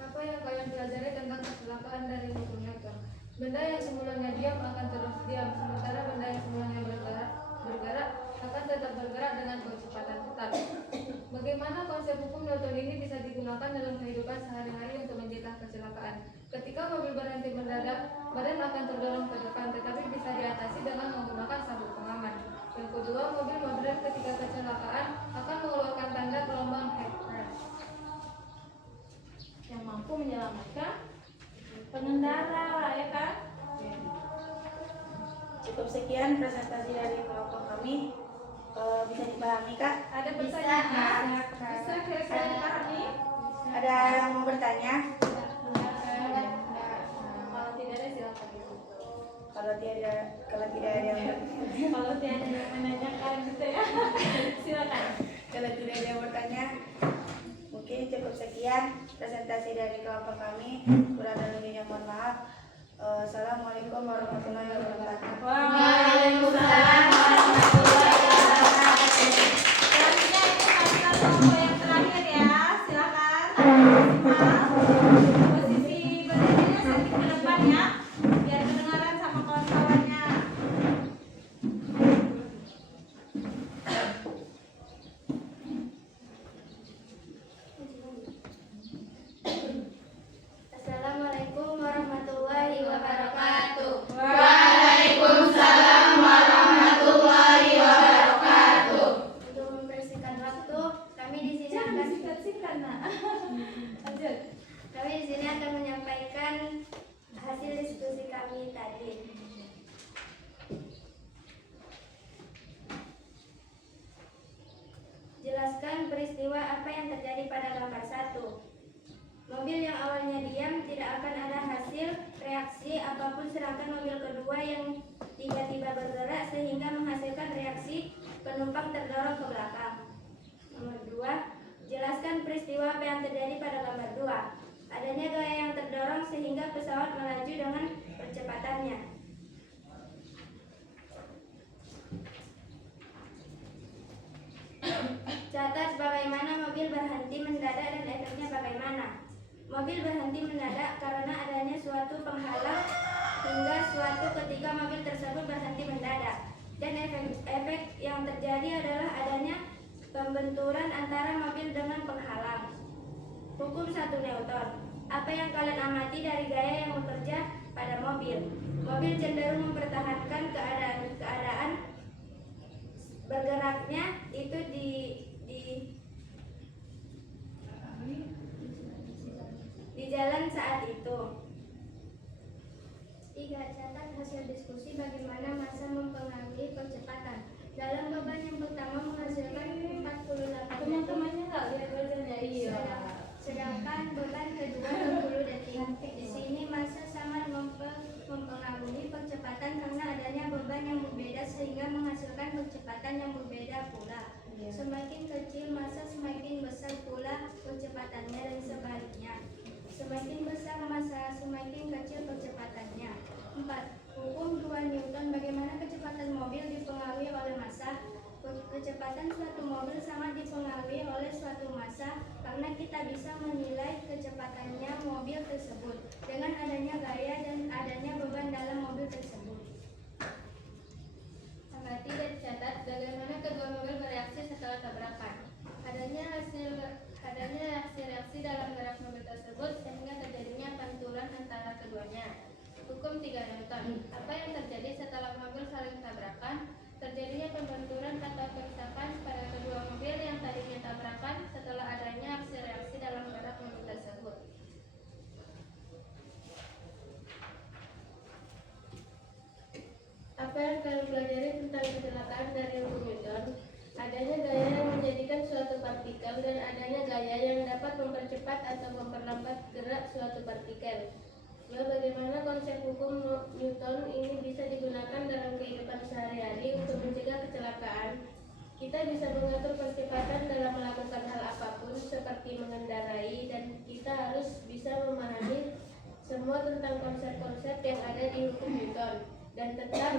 Apa yang kalian pelajari tentang kecelakaan dari hukum Newton? Benda yang semulanya diam akan terus diam, sementara benda yang semulanya bergerak akan tetap bergerak dengan kecepatan tetap. Bagaimana konsep hukum Newton ini bisa digunakan dalam kehidupan sehari-hari untuk mencegah kecelakaan? Ketika mobil berhenti mendadak, badan akan terdorong ke depan, tetapi bisa diatasi dengan menggunakan sabuk pengaman. Yang kedua, mobil modern ketika kecelakaan akan mengeluarkan tanda gelombang head crash yang mampu menyelamatkan pengendara, ya kan? Cukup sekian presentasi dari kelompok kami. Bisa dipahami Kak? Ada Bisa, pertanyaan? Kak. Bisa kira-kira dipahami? Ada yang mau bertanya? Kalau tidak ada silakan. Kalau tidak ada yang Kalau tidak ada yang menanyakan gitu ya, silakan. kalau tidak ada yang bertanya, mungkin cukup sekian presentasi dari kelompok kami. Kurang dan lebihnya mohon maaf. Assalamualaikum warahmatullahi wabarakatuh. Waalaikumsalam warahmatullahi wabarakatuh. Selanjutnya itu adalah kelompok yang terakhir ya. Silakan. Posisi berdirinya sedikit ke depan ya, biar kedengaran sama kawan-kawannya. Assalamualaikum warahmatullahi wabarakatuh. Waalaikumsalam warahmatullahi wabarakatuh. Untuk membersihkan waktu, kami di sini akan ada hasil reaksi apapun serangkaian mobil kedua yang tiba-tiba bergerak sehingga menghasilkan reaksi penumpang terdorong ke belakang. Nomor 2, jelaskan peristiwa apa yang terjadi pada gambar 2. Adanya gaya yang terdorong sehingga pesawat melaju dengan percepatannya. Catat bagaimana mobil berhenti mendadak dan efeknya bagaimana. Mobil berhenti mendadak karena adanya suatu penghalang hingga suatu ketika mobil tersebut berhenti mendadak. Dan efek yang terjadi adalah adanya pembenturan antara mobil dengan penghalang. Hukum 1 Newton. Apa yang kalian amati dari gaya yang bekerja pada mobil? Mobil cenderung mempertahankan keadaan bergeraknya itu di jalan saat itu. 3. Catat hasil diskusi bagaimana massa mempengaruhi percepatan. Dalam beban yang pertama menghasilkan 48 Teman-temannya nggak lihat wajahnya? Iya. sedangkan beban kedua 20 detik. Di sini massa sangat mempengaruhi percepatan karena adanya beban yang berbeda sehingga menghasilkan percepatan yang berbeda pula. Semakin kecil massa semakin besar pula percepatannya dan sebaliknya. Semakin besar massa semakin kecil percepatannya. 4. Hukum 2 Newton. Bagaimana kecepatan mobil dipengaruhi oleh massa? Kecepatan suatu mobil sangat dipengaruhi oleh suatu massa karena kita bisa menilai kecepatannya mobil tersebut dengan adanya gaya dan adanya beban dalam mobil tersebut. Amati dan catat bagaimana kedua mobil bereaksi setelah tabrakan. Adanya reaksi-reaksi dalam gerak mobil tersebut sehingga terjadinya pantulan antara keduanya. Hukum 3 Newton. Apa yang terjadi setelah mobil saling tabrakan? Terjadinya pembenturan atau kerusakan pada kedua mobil yang tadinya tabrakan setelah adanya aksi-reaksi dalam gerak mobil tersebut. Apa yang kalian pelajari tentang kecelakaan dari hukum Newton? Adanya gaya yang menjadikan suatu partikel dan adanya gaya yang dapat mempercepat atau memperlambat gerak suatu partikel. Bagaimana konsep hukum Newton ini bisa digunakan dalam kehidupan sehari-hari untuk mencegah kecelakaan? Kita bisa mengatur percepatan dalam melakukan hal apapun seperti mengendarai, dan kita harus bisa memahami semua tentang konsep-konsep yang ada di hukum Newton dan tetap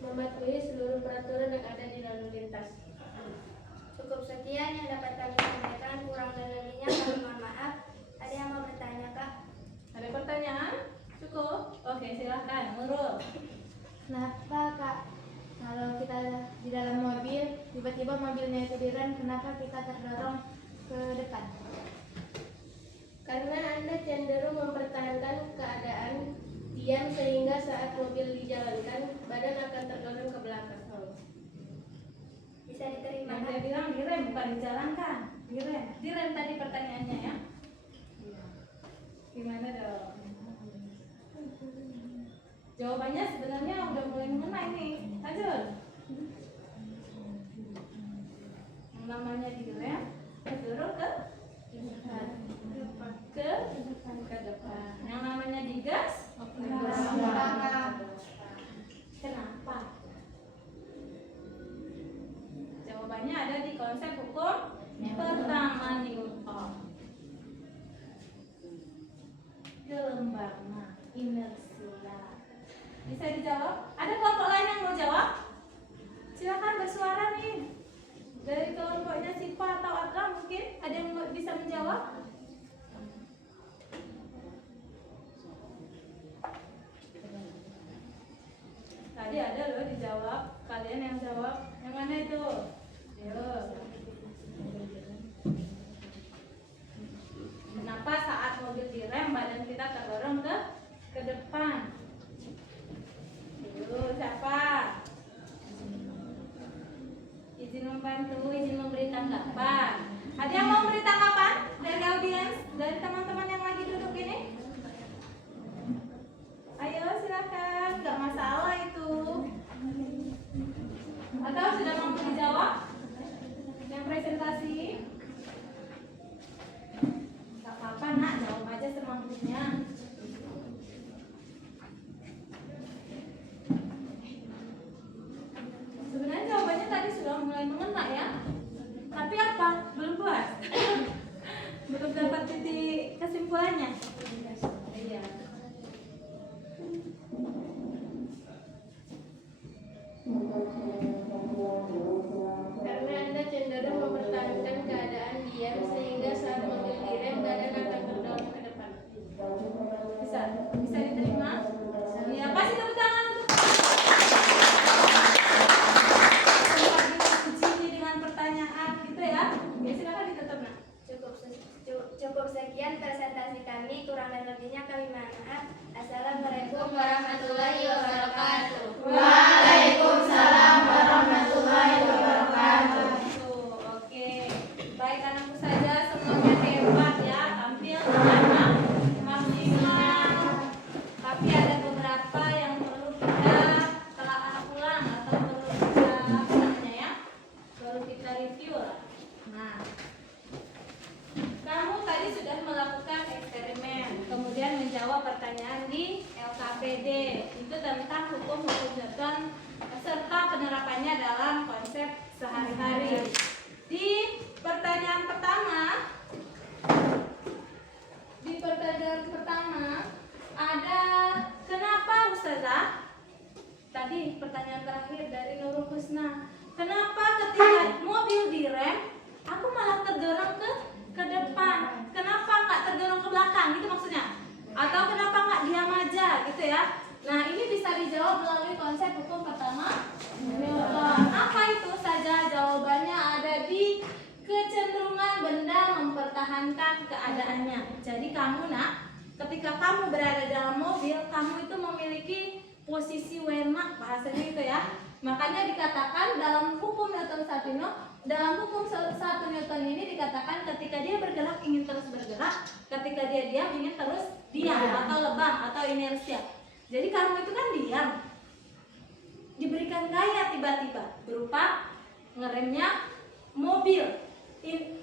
mematuhi seluruh peraturan yang ada di lalu lintas. Cukup sekian yang dapat kami sampaikan, kurang dan lebihnya kami mohon maaf. Ada yang mau bertanya, Kak? Ada pertanyaan? Cukup? Oke, silahkan. Nurul. Kenapa Kak, kalau kita di dalam mobil, tiba-tiba mobilnya itu direm, kenapa kita terdorong ke depan? Karena Anda cenderung mempertahankan keadaan diam sehingga saat mobil dijalankan, badan akan terdorong ke belakang. Bisa diterima, Yang Kak? saya bilang direm, bukan dijalankan. Direm. Direm tadi pertanyaannya ya. Gimana dong? Jawabannya sebenarnya udah mulai mengena ini. Lanjut. Yang namanya direm, terdorong ke depan. Yang namanya digas, kenapa? Jawabannya ada di konsep hukum pertama Newton. Gelombang inersia. Bisa dijawab? Ada kelompok lain yang mau jawab? Silakan bersuara nih. Dari kelompoknya Sipa atau Atra mungkin ada yang bisa menjawab? Tadi ada loh dijawab. Kalian yang jawab. Yang mana itu? Ayo. Kenapa saat mobil direm badan kita terdorong ke depan? Siapa? Izin membantu, izin memberi tanggapan. Ada yang mau memberi tanggapan dari audiens, dari teman-teman yang lagi duduk ini? Ayo silakan, nggak masalah itu. Atau sudah mau dijawab? Bisa diterima? Ya, kasih tepuk tangan untuk sempat diuji dengan pertanyaan gitu ya. Oke, silakan ditutup nak. Cukup sekian presentasi kami, kurang dan lebihnya kami mohon maaf. Assalamualaikum warahmatullahi wabarakatuh. Waalaikumsalam warahmatullahi wabarakatuh. Oke, baik anakku saja semuanya hebat ya, tampil dengan maksimal. Tapi ada beberapa yang perlu kita telaah ulang atau perlu kita apa namanya ya, perlu kita review lah. Nah, kamu tadi sudah melakukan eksperimen, kemudian menjawab pertanyaan di LKPD. Itu tentang hukum-hukum Newton serta penerapannya dalam konsep sehari-hari. Di pertanyaan pertama ada kenapa Ustazah? Tadi pertanyaan terakhir dari Nurul Husna. Kenapa ketika mobil direm, aku malah terdorong ke depan? Kenapa nggak terdorong ke belakang? Gitu maksudnya? Atau kenapa nggak diam aja gitu ya? Nah, ini bisa dijawab melalui konsep hukum pertama Newton. Apa itu saja? Jawabannya ada di kecenderungan benda mempertahankan keadaannya. Jadi kamu nak, ketika kamu berada dalam mobil, kamu itu memiliki posisi wemak, bahasanya itu ya. Makanya dikatakan dalam hukum Newton 1 Newton ini dikatakan ketika dia bergerak ingin terus bergerak, ketika dia diam ingin terus diam atau lebam atau inersia. Jadi kamu itu kan diam, diberikan gaya tiba-tiba berupa ngeremnya mobil.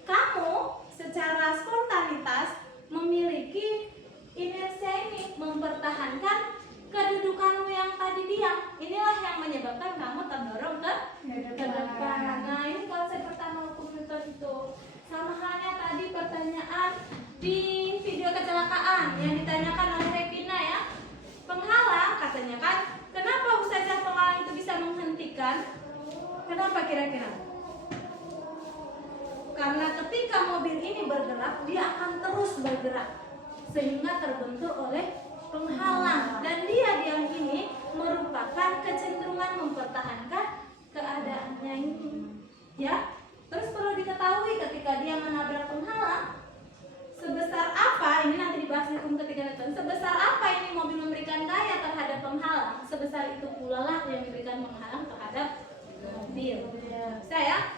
Kamu secara spontanitas memiliki inersia ini mempertahankan kedudukanmu yang tadi diam. Inilah yang menyebabkan kamu terdorong ke depan. Nah, ini konsep pertama hukum Newton itu. Sama halnya tadi pertanyaan di video kecelakaan yang ditanyakan oleh Revina ya. Penghalang katanya kan, kenapa Ustazah penghalang itu bisa menghentikan? Kenapa kira-kira? Karena ketika mobil ini bergerak, dia akan terus bergerak sehingga terbentur oleh penghalang, dan dia diam ini merupakan kecenderungan mempertahankan keadaannya ini ya. Terus perlu diketahui ketika dia menabrak penghalang, sebesar apa, ini nanti dibahas di hukum ketiga Newton, sebesar apa ini mobil memberikan gaya terhadap penghalang, sebesar itu pula lah yang memberikan penghalang terhadap mobil. Saya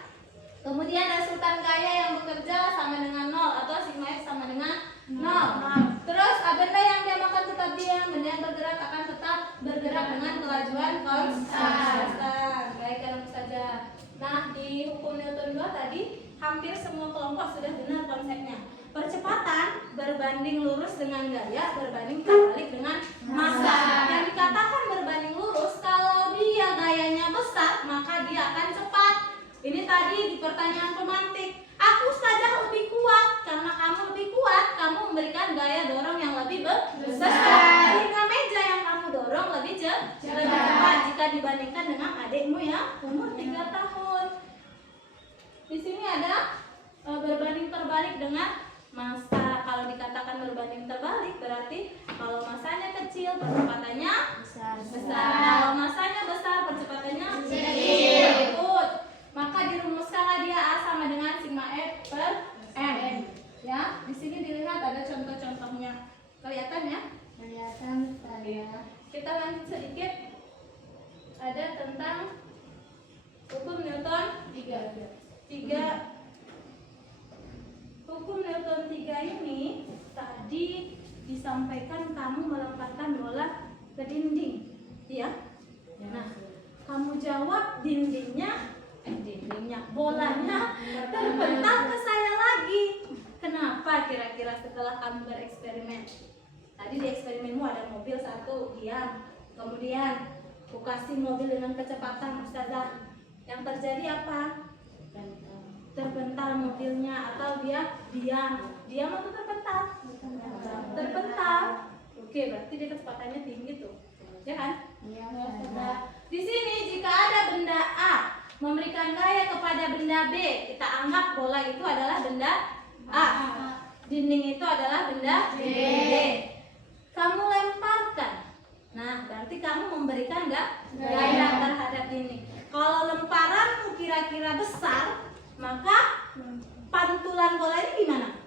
kemudian resultan gaya yang bekerja sama dengan 0 atau sigma F sama dengan 0. Terus benda yang diam akan tetap diam, benda yang bergerak akan tetap bergerak dengan kelajuan konstan. Baik, kalau saja. Nah, di hukum Newton 2 tadi hampir semua kelompok sudah benar konsepnya. Percepatan berbanding lurus dengan gaya berbanding terbalik dengan massa. Yang dikatakan berbanding lurus, kalau dia gayanya besar maka dia akan cepat. Ini tadi di pertanyaan pemantik. Aku saja lebih kuat, karena kamu lebih kuat, kamu memberikan gaya dorong yang lebih besar. Sehingga meja yang kamu dorong lebih cepat jika dibandingkan dengan adikmu yang umur 3 tahun. Di sini ada berbanding terbalik dengan massa. Kalau dikatakan berbanding terbalik berarti kalau massanya kecil, percepatannya besar. Kalau massanya besar, percepatannya kecil. Maka dirumuskanlah dia A sama dengan sigma F per M. Ya, di sini dilihat ada contoh-contohnya. Kelihatan ya? Kelihatan saya. Kita lanjut sedikit. Ada tentang hukum Newton 3. Hukum Newton 3 ini tadi disampaikan kamu melemparkan bola ke dinding, ya? Nah, kamu jawab bolanya terbentak ke saya lagi. Kenapa kira-kira setelah kamu bereksperimen? Tadi di eksperimenmu ada mobil satu diam, kemudian aku kasih mobil dengan kecepatan Ustazah. Yang terjadi apa? Terbental mobilnya, atau dia diam atau terbental? Terbental. Oke, berarti dia kecepatannya tinggi tuh, ya kan? Iya. Di sini jika ada benda A memberikan gaya kepada benda B, kita anggap bola itu adalah benda A, dinding itu adalah benda B. Kamu lempar berarti kamu memberikan gaya terhadap ini. Kalau lemparanmu kira-kira besar, maka pantulan bola ini gimana?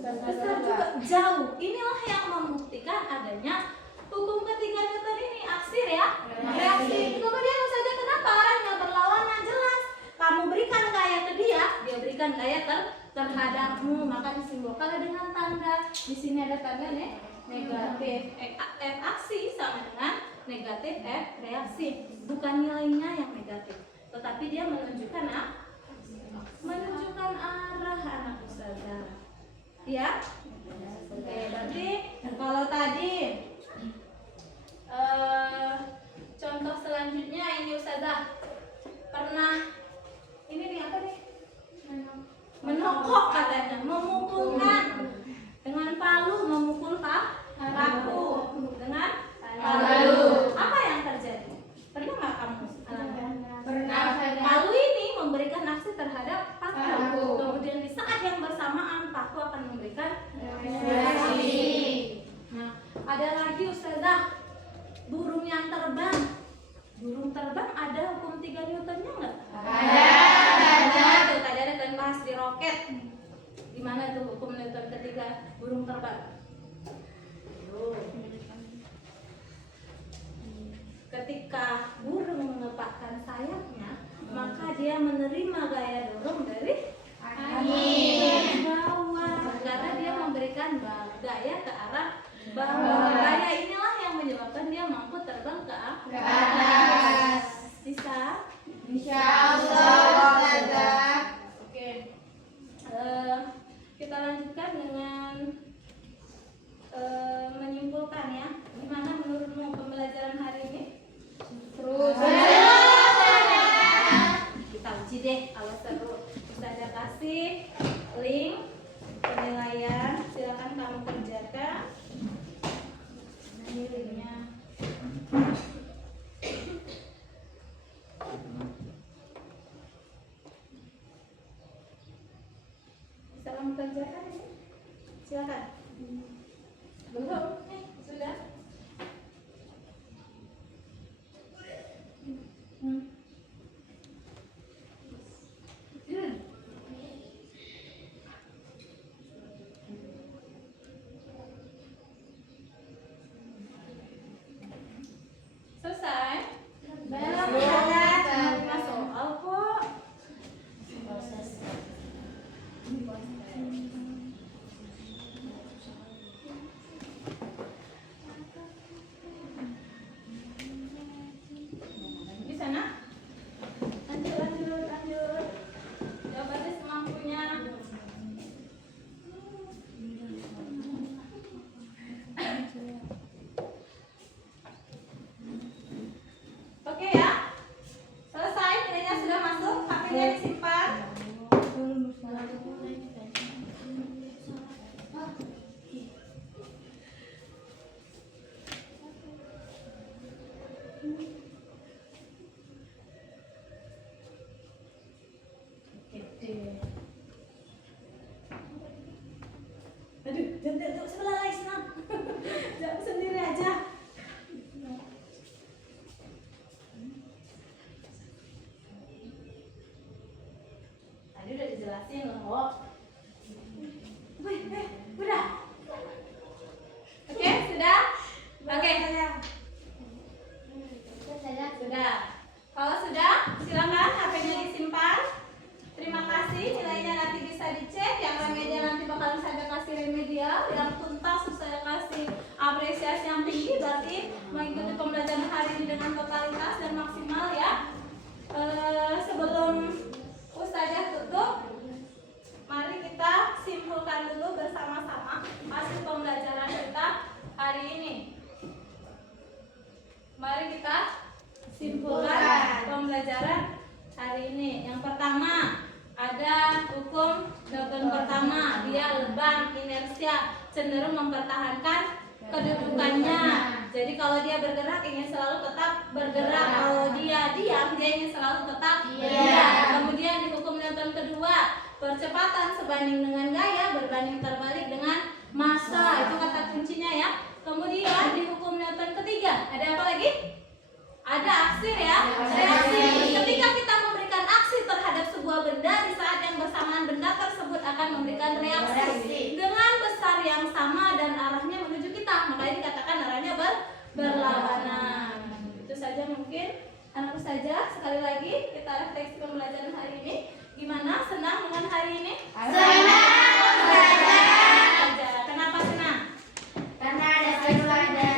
Besar juga, jauh. Inilah yang membuktikan adanya hukum ketiga Newton ini, aksi reaksi. Kemudian saja kenapa orangnya berlawanan, jelas. Kamu berikan gaya ke dia berikan gaya terhadapmu, maka disimbolkan dengan tanda. Di sini ada tanda negatif. F aksi sama dengan negatif F reaksi. Bukan nilainya yang negatif, tetapi dia menunjukkan arah anak ustazah. Ya? Oke, berarti kalau tadi contoh selanjutnya ini ustazah pernah ini nih apa nih? Menokok katanya, memukulkan dengan palu, memukul paku dengan palu. Apa yang terjadi? Pernah nggak kamu alami? Pernah. Palu ini memberikan aksi terhadap paku. Kemudian di saat yang bersamaan paku akan memberikan reaksi. Nah, ada lagi ustazah, burung yang terbang. Burung terbang ada hukum 3 Newtonnya nggak? Ada. Tuh, tadi ada kan bahas di roket. Di mana tuh hukum Newton ketiga burung terbang? Ketika burung mengepakkan sayapnya, maka dia menerima gaya dorong dari angin bawah, karena dia memberikan gaya ke arah bawah. Gaya inilah yang menyebabkan dia mampu terbang ke atas. Bisa? Insya Allah, Ustazah. Oke. Kita lanjutkan dengan menyimpulkan ya. Gimana menurutmu pembelajaran hari ini? Terus. Kita uji deh kalau seru. Ustazah kasih link penilaian, silakan kamu kerjakan. Ini linknya. Bisa kamu kerjakan ini? Silakan. Belum? Sudah? Selesai? Belum. Lima soal kok. Di sana? Lanjut. Jawabannya semampunya. Oke ya. Selesai, nilainya sudah masuk, HP-nya disimpan. Aduh, jangan sebelah lagi senang. Jangan sendiri aja. Tadi udah dijelasin loh. Udah. Oke, sudah? Oke. Sudah. Kalau sudah, silakan HP-nya disimpan. Terima kasih, nilainya nanti bisa dicek. Yang remedial nanti bakal saya kasih remedial, yang tuntas saya kasih apresiasi yang tinggi. Berarti mengikuti pembelajaran hari ini dengan totalitas dan maksimal ya. Sebelum Ustazah tutup, mari kita simpulkan dulu bersama-sama hasil pembelajaran kita hari ini. Mari kita simpulkan pembelajaran hari ini. Yang pertama, ada hukum Newton pertama, dia leban, inersia, cenderung mempertahankan kedudukannya. Jadi kalau dia bergerak ingin selalu tetap bergerak, kalau dia diam dia ingin selalu tetap diam. Kemudian di hukum Newton kedua, percepatan sebanding dengan gaya berbanding terbalik dengan massa, itu kata kuncinya ya. Kemudian di hukum Newton ketiga, ada apa lagi? Ustazah, sekali lagi kita refleksi pembelajaran hari ini. Gimana? Senang dengan hari ini? Senang, Ustazah. Kenapa senang? karena ada selalu ada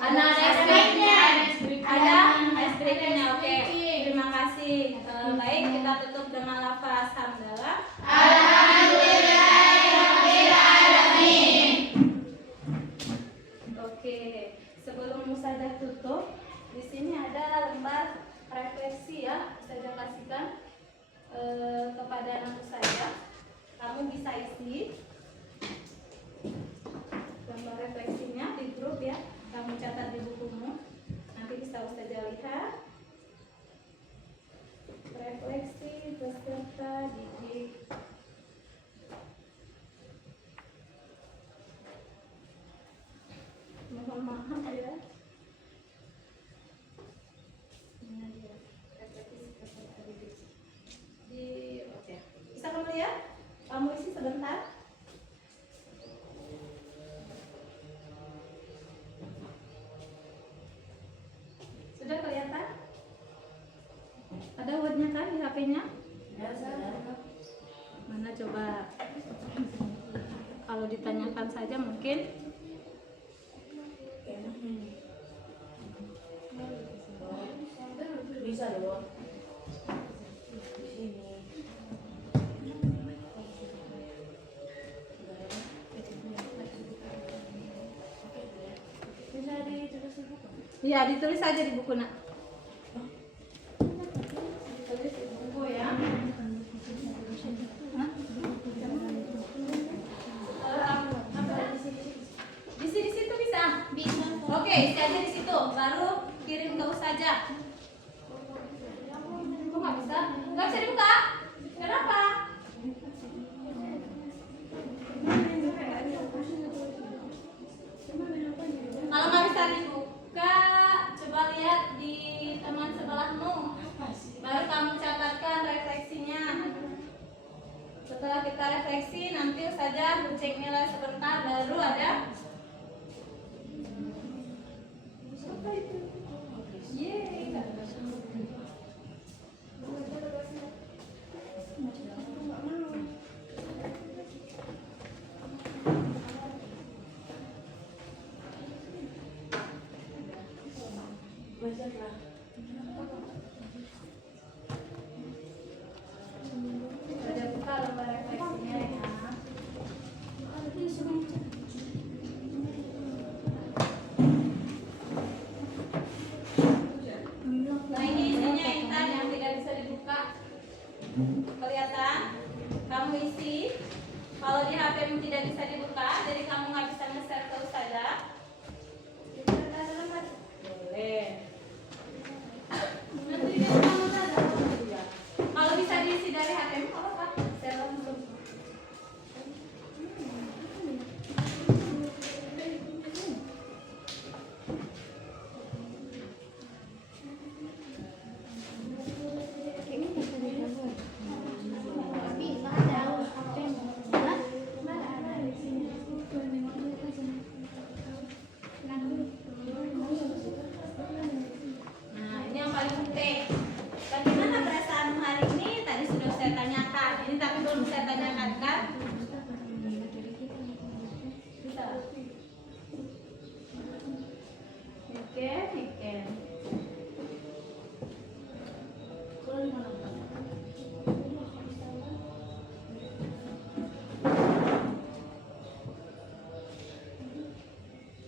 Ada ice breakingnya. Oke. Terima kasih. Baik, kita tutup dengan lafaz hamdalah. Oke. Sebelum Ustazah tutup, di sini ada lembar refleksi ya. Ustazah kasihkan kepada anak Ustazah. Kamu bisa isi lembar refleksinya di grup ya. Kamu catat di bukumu. Nanti bisa Ustazah lihat. Refleksi peserta didik. Mohon maaf ya. Ini dia refleksi peserta didik. Oke. Bisa kamu lihat? Kamu isi sebentar. Sudah kelihatan? Ada wordnya kan di HP-nya? Mana coba? Kalau ditanyakan saja mungkin. bisa dong. Bisa ditulis di buku. Iya, ditulis saja di buku nak. Ditulis di buku ya. Di situ bisa. Bisa. Oke, isi aja di situ. Baru kirim ke Ustazah. Kok nggak bisa? Nggak bisa dibuka? Kenapa? Kalau nggak bisa dibuka, coba lihat di teman sebelahmu. Baru kamu catatkan refleksinya. Setelah kita refleksi, nanti saja cek nilai sebentar, baru ada. Yeay. Bacalah. Sudah buka lembar refleksinya ya. Nah ini isinya Intan yang tidak bisa dibuka. Kelihatan? Kamu isi. Kalau di HP-mu tidak bisa dibuka, jadi kamu nggak bisa nge-share ke Ustazah. Boleh. Nanti dia sama Ustazah. Kalau bisa diisi dari HP-mu, apa-apa. Share langsung. Nah, ini yang paling penting. Bagaimana perasaanmu hari ini? Tadi sudah saya tanyakan. Ini tapi belum saya tanyakan kan? Bisa. Oke, oke. Kalau di mana?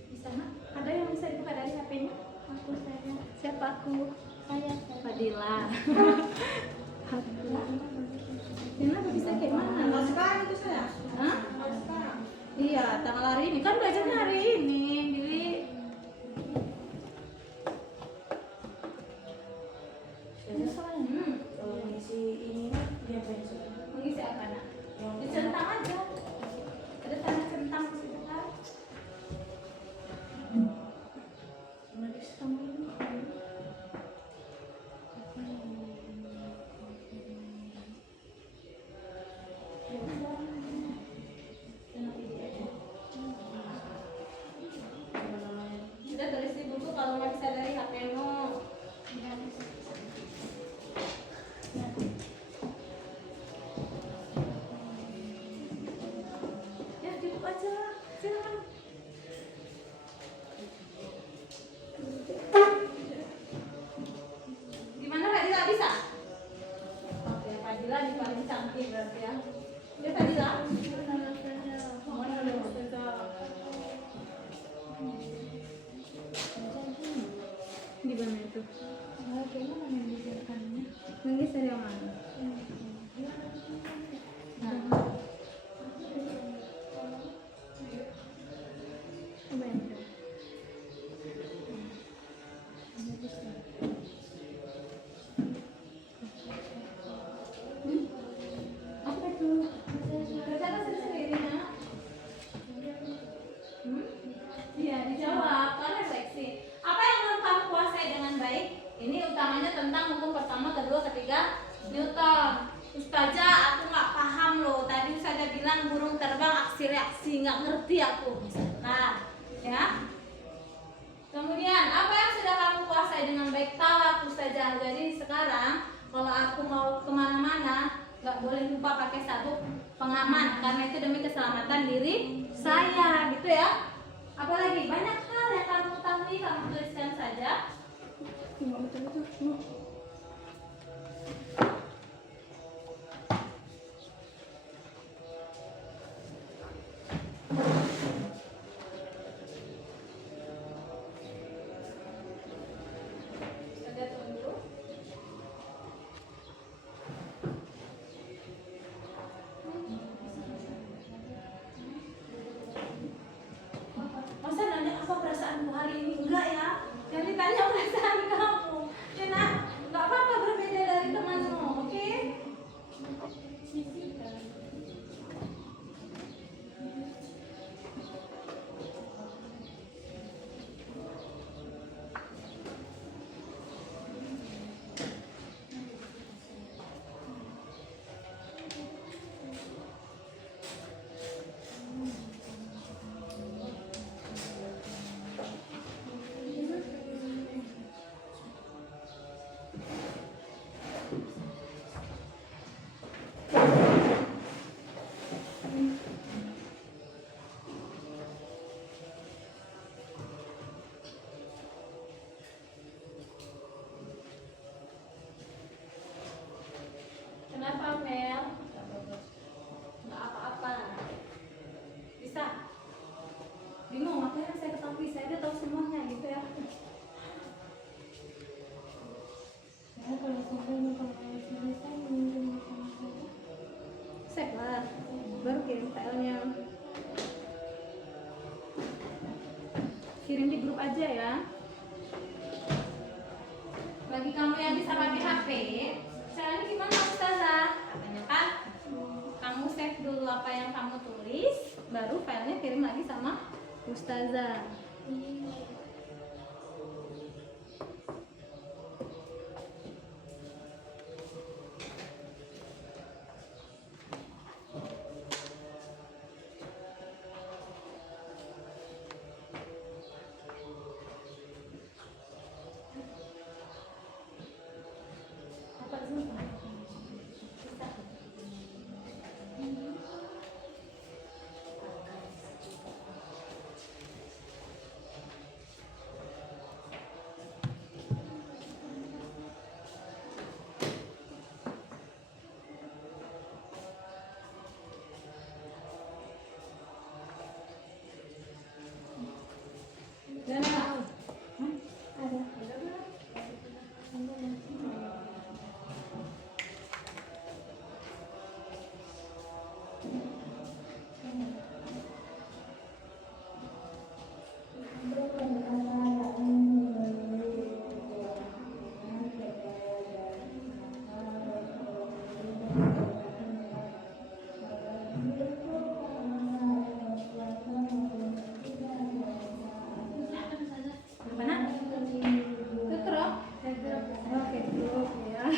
Di sana ada yang bisa dibuka dari HP-nya? Aku saya. Siapa aku? Saya. Fadila. Kenapa bisa kayak mana? Sekarang itu saya. Hah? Iya, tanggal hari ini kan belajarnya hari ini, Billy. Kalau ngisi ini dia pensiun. Mengisi apa nak? Dicentang aja. Ada tanda centang di situ kan? gimana itu? Gimana menggeserkannya? Menggeser yang mana? Nah, coba yang itu. Apa itu? Kerjakan sendiri nak. Iya, dijawab. Kan refleksi. Apa yang belum kamu kuasai dengan baik? Ini utamanya tentang hukum pertama, kedua, ketiga Newton. Ustazah, aku nggak paham loh. Tadi Ustazah bilang burung terbang aksi reaksi, nggak ngerti aku. Nah, ya. Kemudian apa yang sudah kamu kuasai dengan baik? Tahu aku Ustazah. Jadi sekarang kalau aku mau kemana-mana nggak boleh lupa pakai sabuk pengaman karena itu demi keselamatan diri saya, gitu ya. Apalagi banyak hal yang kamu ketahui, kamu tuliskan saja. Ada tunggu. Masa nanya apa perasaanmu hari ini? Enggak ya. Jangan ditanya perasaan kamu. Ya nak, nggak apa-apa berbeda dari temanmu, oke? Kenapa Mel? Nggak apa-apa. Bisa? Bingung, makanya saya ketahui, saya udah tahu semuanya gitu ya. Saya kalau selesai minjem sama saya. Save lah, baru kirim filenya. Kirim di grup aja ya. Bagi kamu yang bisa pakai HP, caranya gimana Ustazah? Katanya kan, kamu save dulu apa yang kamu tulis, baru filenya kirim lagi sama Ustazah. Apa sih? Jangan. Ada. Mana? Keker. Oke, dulu ya.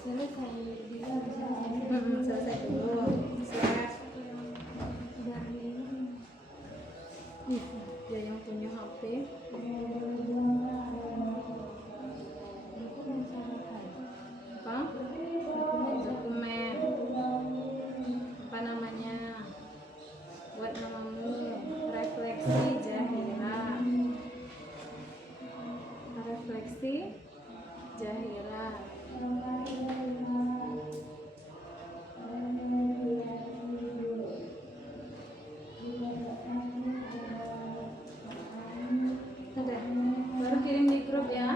Selesai dia bisa Selesai dulu. Siap. dari Dia yang punya HP. Apa? Dokumen. Apa namanya? Buat namamu. Refleksi Jahira. Refleksi Jahira. Udah, baru kirim di grup ya.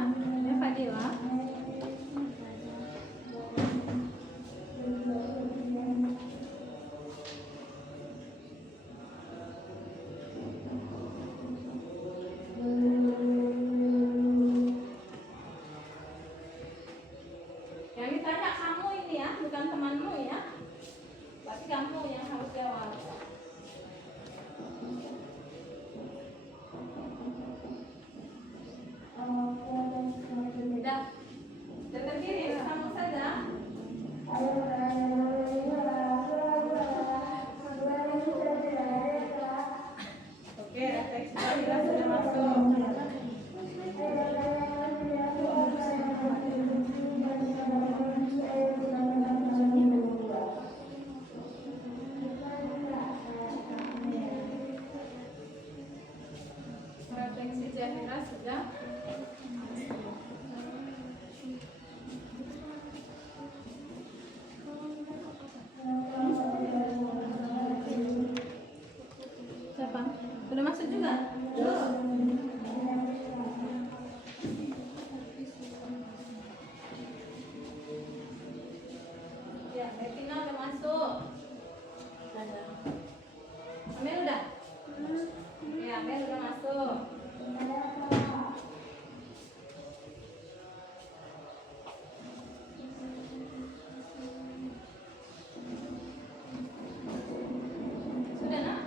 koneksi Zafira sudah. Siapa? Sudah masuk juga? Ya, Betina udah masuk. Amel udah? Ya, Amel udah masuk. Sudah, Nak?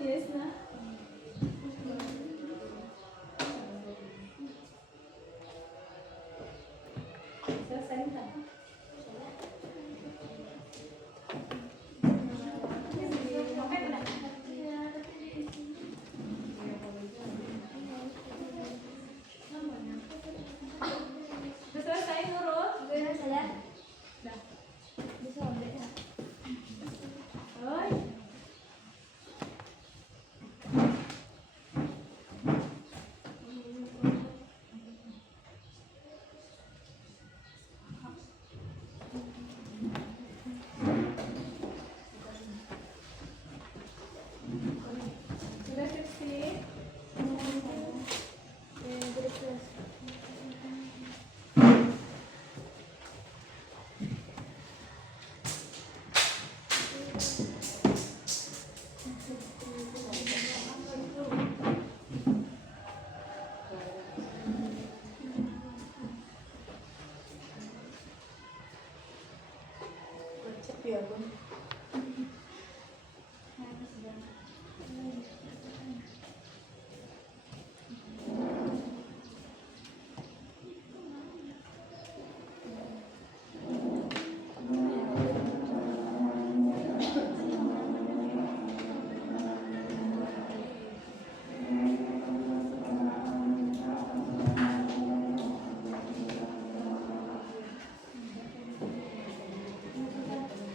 Yes, Nak. Selesai, Nak? Sudah selesai ngurus? Sudah saya. Dah. Bisa ambil ya. Oi. Sudah sip.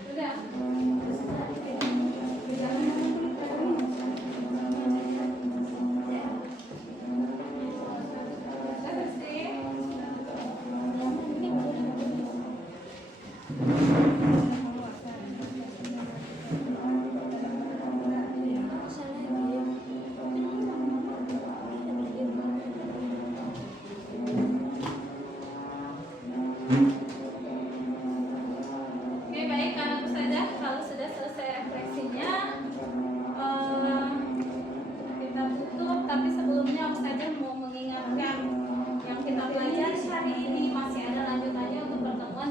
Sudah. Sudah bersih. Oke, baik, karena itu saja kalau sudah selesai refleksinya kita tutup, tapi sebelumnya Ustazah mau mengingatkan yang kita pelajari hari ini masih ada lanjutannya untuk pertemuan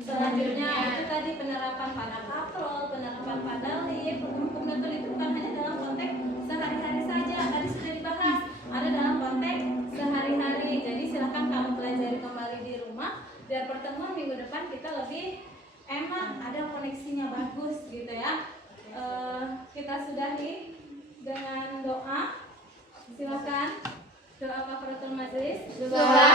selanjutnya. Itu tadi penerapan pada kaprol, penerapan pada lift, hukum betul itu bukan hanya dalam konteks sehari-hari saja, tadi sudah dibahas, ada dalam konteks sehari-hari. Jadi silakan kamu pelajari kembali di rumah biar pertemuan minggu depan kita lebih enak, ada koneksinya bagus gitu ya. Kita sudahi dengan doa. Silakan doa kafaratul majelis. Doa